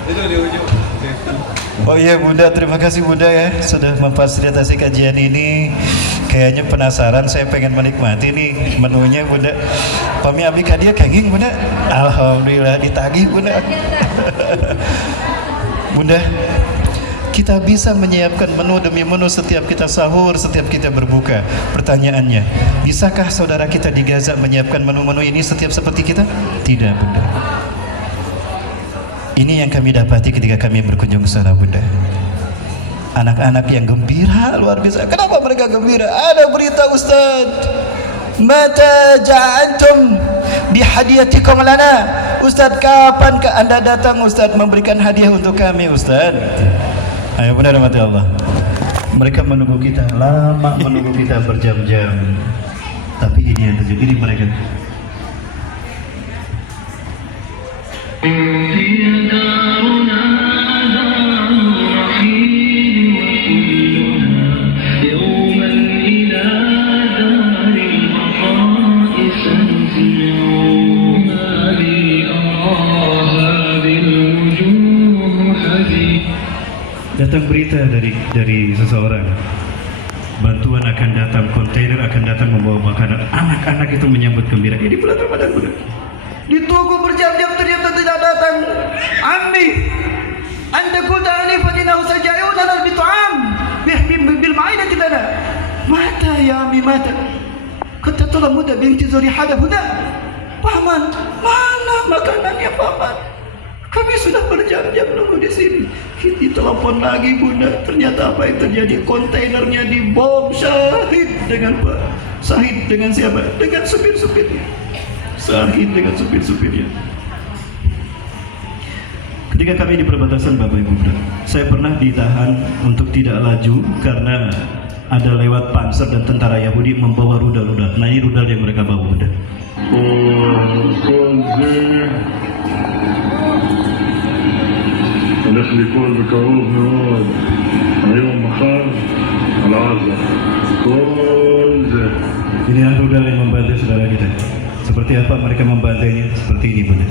Itu di ujung. Oh iya Bunda, terima kasih Bunda ya sudah memfasilitasi kajian ini. Kayaknya penasaran, saya pengen menikmati nih menunya Bunda. Pami abi kadia kenging Bunda. Alhamdulillah ditagih Bunda. Bunda, kita bisa menyiapkan menu demi menu setiap kita sahur, setiap kita berbuka. Pertanyaannya, bisakah saudara kita di Gaza menyiapkan menu-menu ini setiap seperti kita? Tidak Bunda. Ini yang kami dapati ketika kami berkunjung ke sana Bunda. Anak-anak yang gembira luar biasa. Kenapa mereka gembira? Ada berita Ustaz. Mata ja'antum bihadiyatikum lana. Ustaz, kapankah Anda datang Ustaz memberikan hadiah untuk kami Ustaz? Ayo Bunda rahmati Allah. Mereka menunggu kita lama, menunggu kita berjam-jam. Tapi ini yang terjadi, ini mereka. Datang berita dari seseorang, bantuan akan datang, kontainer akan datang membawa makanan. Anak-anak itu menyambut gembira. Ini bulan Ramadan Bunda. Ditunggu berjam-jam ternyata tidak datang. Ammi, anda qulta anifan innahu saja'una bit'am bil ma'idati lana. Mata ya ammi mata. Kata tolong Bunda binti Zurihada Bunda. Paman, mana makanannya Paman? Kami sudah berjam-jam nunggu di sini. Ditelepon lagi Bunda. Ternyata apa yang terjadi? Kontainernya dibom. Syahid dengan Pak. Syahid dengan siapa? Dengan supir-supirnya. Syahid dengan supir-supirnya. Ketika kami di perbatasan Bapak Ibu Bunda, saya pernah ditahan untuk tidak laju karena ada lewat panser dan tentara Yahudi membawa rudal-rudal. Nah ini rudal yang mereka bawa Bunda. הולך ליפול בקרוב מאוד, היום, מחר, על עזה. כל זה. Inilah rudal yang membantai saudara kita. Seperti apa mereka membantainya? Seperti ini Bunda.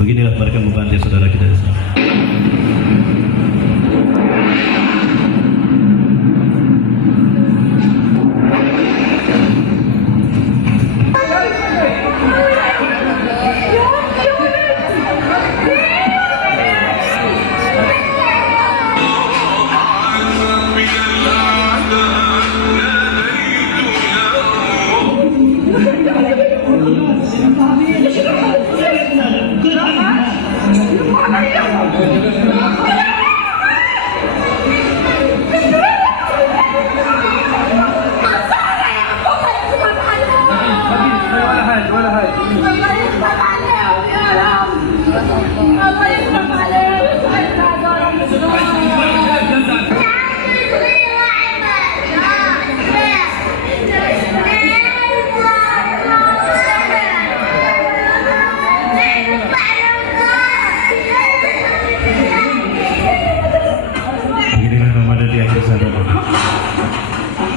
Beginilah mereka membantai saudara kita.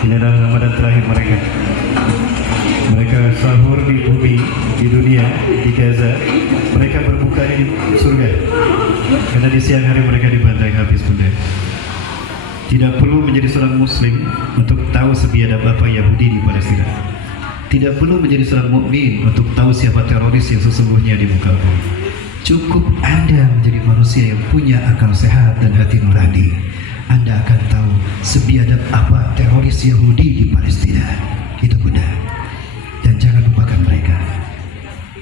Inilah Ramadan terakhir mereka. Mereka sahur di bumi, di dunia, di Gaza. Mereka berbuka di surga. Karena di siang hari mereka dibantai habis Bunda. Tidak perlu menjadi seorang Muslim untuk tahu sebiadab apa Yahudi di Palestina. Tidak perlu menjadi seorang mukmin untuk tahu siapa teroris yang sesungguhnya di muka bumi. Cukup Anda menjadi manusia yang punya akal sehat dan hati nurani. Anda akan tahu sebiadab apa teroris Yahudi di Palestina. Itu Bunda. Dan jangan lupakan mereka.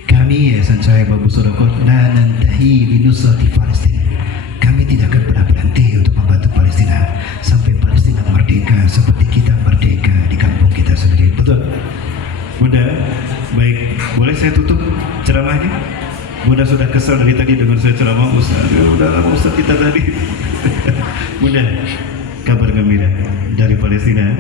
Kami Yayasan Cahaya Bambu Sodaqah la nantahi li nusrati Palestina. Kami tidak akan pernah berhenti untuk membantu Palestina sampai Palestina merdeka seperti kita merdeka di kampung kita sendiri. Betul? Bunda, baik. Boleh saya tutup ceramahnya? Bunda sudah kesal dari tadi dengan saya ceramah Ustaz. Udah lama Ustaz kita tadi. Mudah. Kabar gembira dari Palestina.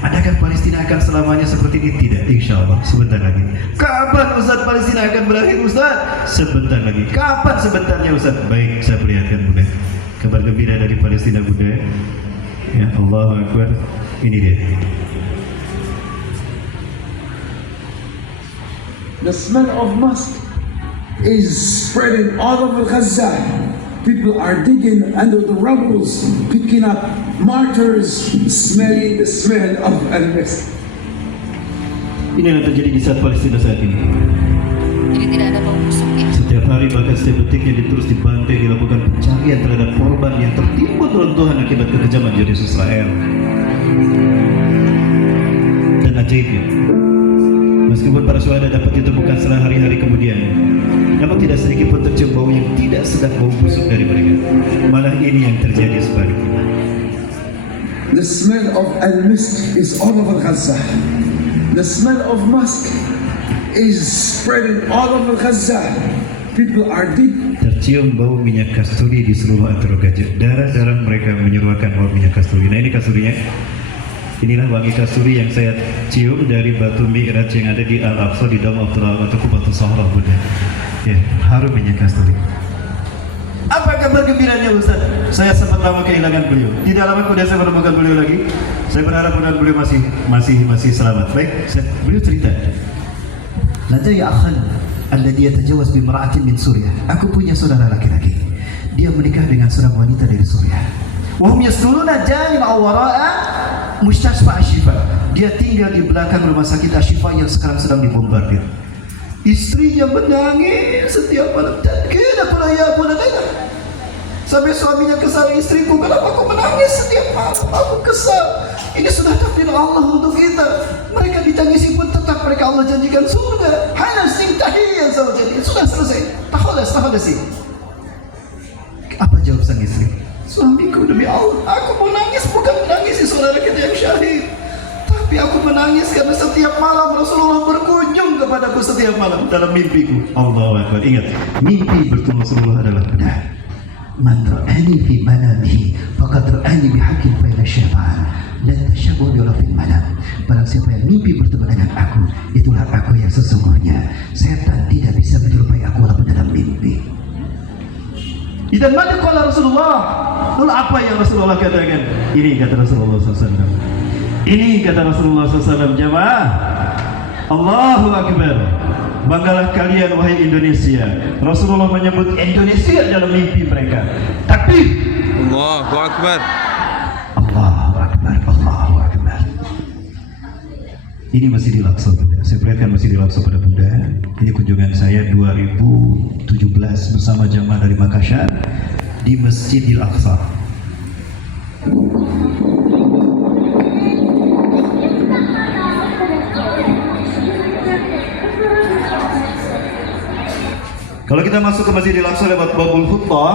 Adakah Palestina akan selamanya seperti ini? Tidak, insya Allah sebentar lagi. Kapan Ustaz Palestina akan berakhir Ustaz? Sebentar lagi. Kapan sebentarnya Ustaz? Baik, saya perlihatkan Bunda. Kabar gembira dari Palestina Bunda. Ya Allahu Akbar. Ini dia. The smell of musk is spreading all over Gaza. People are digging under the rubble, picking up martyrs, smelling the smell of al-misk. Inilah terjadi di saat Palestina saat ini. Jadi tidak ada bau busuk ya. Setiap hari bahkan setiap detiknya terus dibantai, dilakukan pencarian terhadap korban yang tertimbun runtuhan akibat kekejaman Zionis Israel. Dan ajaibnya, meskipun para syuhada dapat ditemukan setelah hari-hari kemudian, namun tidak sedikit pun tercium bau yang tidak sedap, bau busuk dari mereka. Malah ini yang terjadi sebaliknya. The smell of al-misk is all over Gaza. The smell of musk is spreading all over Gaza. People are digging. Tercium bau minyak kasturi di seluruh antara Gaza. Darah-darah mereka menyeruakan bau minyak kasturi. Nah ini kasturinya. Inilah wangi kasturi yang saya cium dari batu Mi'raj yang ada di Al-Aqsa di Dome of Turawa atau Kubatul Sahara Bunda. Ya, harum minyak kasturi. Apa kabar gembiranya Ustaz? Saya sempat lama kehilangan beliau. Tidak lama kemudian saya menemukan beliau lagi. Saya berharap mudah beliau masih selamat. Baik, beliau cerita. Ladai akhan alladhi yatajawaz bimra'atin min Suriah. Aku punya saudara laki-laki. Dia menikah dengan seorang wanita dari Suriah. Wa hum yasduluna janib aw wara'a mustashfa Ashifa. Dia tinggal di belakang rumah sakit Ashifa yang sekarang sedang dibombardir. Istrinya menangis setiap malam. Sampai suaminya kesal, istriku, kenapa kau menangis setiap malam? Aku kesal. Ini sudah takdir Allah untuk kita. Mereka ditangisi pun tetap mereka Allah janjikan surga. Hanas intahiyah zawjati. Sudah selesai. Takhalas sih. Apa jawab sang istri? Suamiku, demi Allah, aku menangis bukan menangisi saudara kita yang syahid, tapi aku menangis karena setiap malam Rasulullah berkunjung kepadaku setiap malam dalam mimpiku. Allahu Akbar. Ingat, mimpi bertemu Rasulullah adalah benar. Man ra'ani fi manamihi faqad ra'ani bihaqqin fa ila syaitan la tashabbu bi fil manam. Barang siapa yang mimpi bertemu dengan aku, itulah aku yang sesungguhnya. Setan tidak bisa menyerupai aku walaupun dalam mimpi. Dan mana qala Rasulullah? Lalu apa yang Rasulullah katakan? Ini kata Rasulullah SAW. Ini kata Rasulullah SAW. Jamaah, Allahu Akbar. Banggalah kalian wahai Indonesia. Rasulullah menyebut Indonesia dalam mimpi mereka. Tapi Allahu Akbar. Allahu Akbar, Allahu Akbar. Ini masih di Al-Aqsa, Bunda. Saya perlihatkan masih di Al-Aqsa pada Bunda. Ini kunjungan saya 2017 bersama jamaah dari Makassar di Masjidil Aqsa. Kalau kita masuk ke Masjidil Aqsa lewat Babul Khutbah,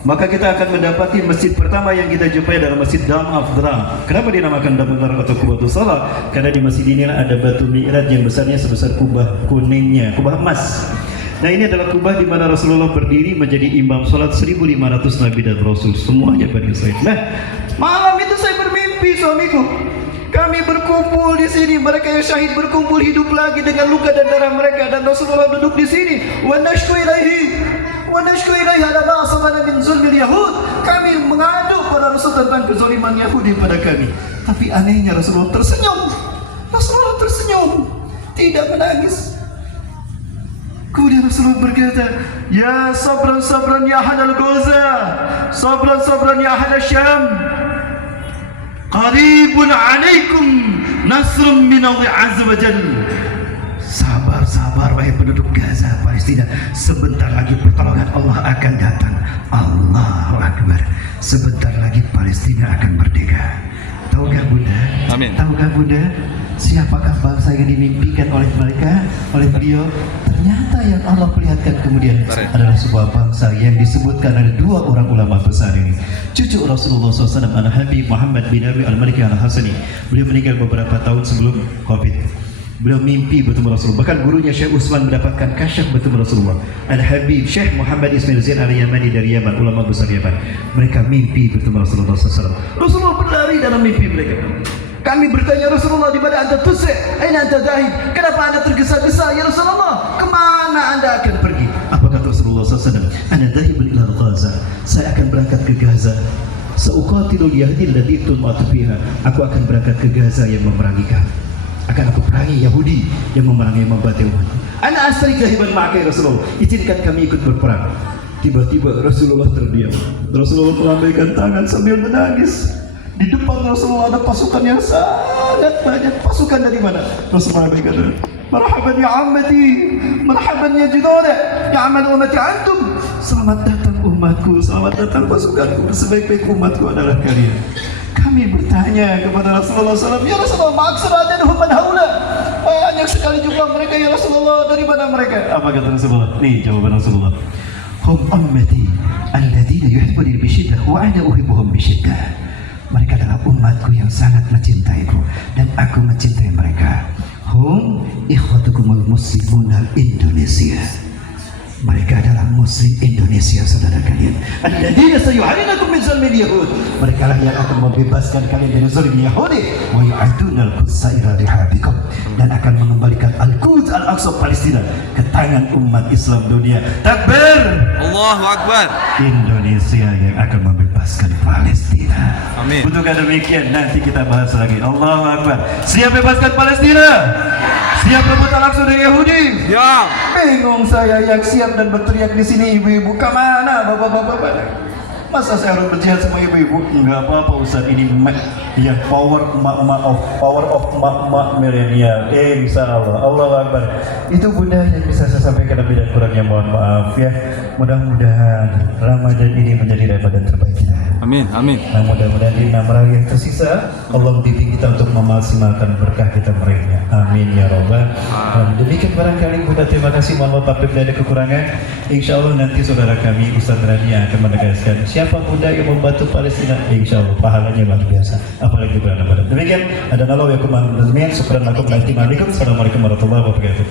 maka kita akan mendapati masjid pertama yang kita jumpai adalah Masjid Dam Afdra. Kenapa dinamakan Dam Afdra atau Kubatul Salah? Karena di masjid inilah ada batu Mi'raj yang besarnya sebesar kubah kuningnya, kubah emas. Nah ini adalah kubah di mana Rasulullah berdiri menjadi imam salat 1.500 Nabi dan Rasul semuanya Bani Israil. Nah malam itu saya bermimpi suamiku. Kami berkumpul di sini, mereka yang syahid berkumpul hidup lagi dengan luka dan darah mereka, dan Rasulullah duduk di sini. Wa nashku ilaihi ala ma asabana min zulmil yahud. Kami mengadu pada Rasul tentang kezaliman Yahudi pada kami. Tapi anehnya Rasulullah tersenyum. Rasulullah tersenyum, tidak menangis. Kemudian Rasulullah berkata, ya sabran ya ahlal Gaza, sabran ya ahlal Syam. Qaribun alaikum nasrun min Allah azza wa jalla. Sabar wahai penduduk Gaza, Palestina. Sebentar lagi pertolongan Allah akan datang. Allahu Akbar. Sebentar lagi Palestina akan merdeka. Tahukah Bunda? Amin. Tahukah Bunda? Siapakah bangsa yang dimimpikan oleh mereka, oleh beliau? Ternyata yang Allah perlihatkan kemudian adalah sebuah bangsa yang disebutkan oleh dua orang ulama besar ini. Cucu Rasulullah SAW, Al-Habib Muhammad bin Abi Al-Maliki Al-Hasani. Beliau meninggal beberapa tahun sebelum COVID. Beliau mimpi bertemu Rasulullah. Bahkan gurunya Syekh Utsman mendapatkan kasyaf bertemu Rasulullah. Al-Habib Syekh Muhammad Ismail Zain Al-Yamani dari Yaman, ulama besar Yaman. Mereka mimpi bertemu Rasulullah SAW. Rasulullah berlari dalam mimpi mereka. Kami bertanya Rasulullah, di mana anda tusik? Aina anta dahib? Kenapa anda tergesa-gesa ya Rasulullah? Kemana anda akan pergi? Apa kata Rasulullah SAW? Ana dahibun ila Gaza. Saya akan berangkat ke Gaza. Seuqatilul yahdil ladzi tumatu fiha. Aku akan berangkat ke Gaza yang memerangi kamu. Akan aku perangi Yahudi yang memerangi membantai umat. Ana astarik dahiban ma'aka Rasulullah. Izinkan kami ikut berperang. Tiba-tiba Rasulullah terdiam. Rasulullah melambaikan tangan sambil menangis. Di depan Rasulullah ada pasukan yang sangat banyak. Pasukan dari mana? Rasulullah melambaikan, marhaban ya ammati, marhaban ya junada, ya aman ummati antum. Selamat datang umatku, selamat datang pasukanku. Sebaik-baik umatku adalah kalian. Kami bertanya kepada Rasulullah SAW, ya Rasulullah, maksudnya man haula. Banyak sekali jumlah mereka ya Rasulullah, dari mana mereka? Apa kata Rasulullah? Nih jawaban Rasulullah. Hum ummati alladzina yuhibbuni bisyiddah wa ana uhibbuhum bisyiddah. Mereka adalah umatku yang sangat mencintaiku dan aku mencintai mereka. Hum ikhwatukumul muslimun Indonesia. Mereka adalah muslim Indonesia, saudara kalian. Alladzina sayu'alinakum min zalmil yahud. Mereka lah yang akan membebaskan kalian dari zalim Yahudi. Wa yu'aduna al-Qudsa ila rihabikum, dan akan mengembalikan Al-Quds Al-Aqsa Palestina ke tangan umat Islam dunia. Takbir! Allahu Akbar. Indonesia yang akan membebaskan Palestina. Amin. Butuhkan demikian, nanti kita bahas lagi. Allahu Akbar. Siap bebaskan Palestina? Siap rebut Al-Aqsa dari Yahudi? Ya. Bingung saya yang siap dan berteriak di sini, ibu-ibu kemana, bapak-bapak? Masa saya harus berjihad sama ibu-ibu? Enggak apa-apa Ustaz, ini ya power of emak-emak milenial. Insya Allah. Allahu Akbar. Itu bunda yang bisa saya sampaikan, lebih dan kurangnya mohon maaf ya. Mudah-mudahan Ramadan ini menjadi Ramadan terbaik kita. Amin, amin. Nah, mudah-mudahan di 6 hari yang tersisa Allah membimbing kita untuk memaksimalkan berkah kita meraihnya. Amin ya Rabbal. Demikian barangkali Bunda, terima kasih. Mohon maaf apabila ada kekurangan. Insya Allah nanti saudara kami Ustaz Rani akan menegaskan siapa Bunda yang membantu Palestina. Insya Allah pahalanya luar biasa. Apalagi bulan Ramadan. Demikian. Ada nalar ya kuman. Syukran lakum. Assalamualaikum warahmatullahi wabarakatuh.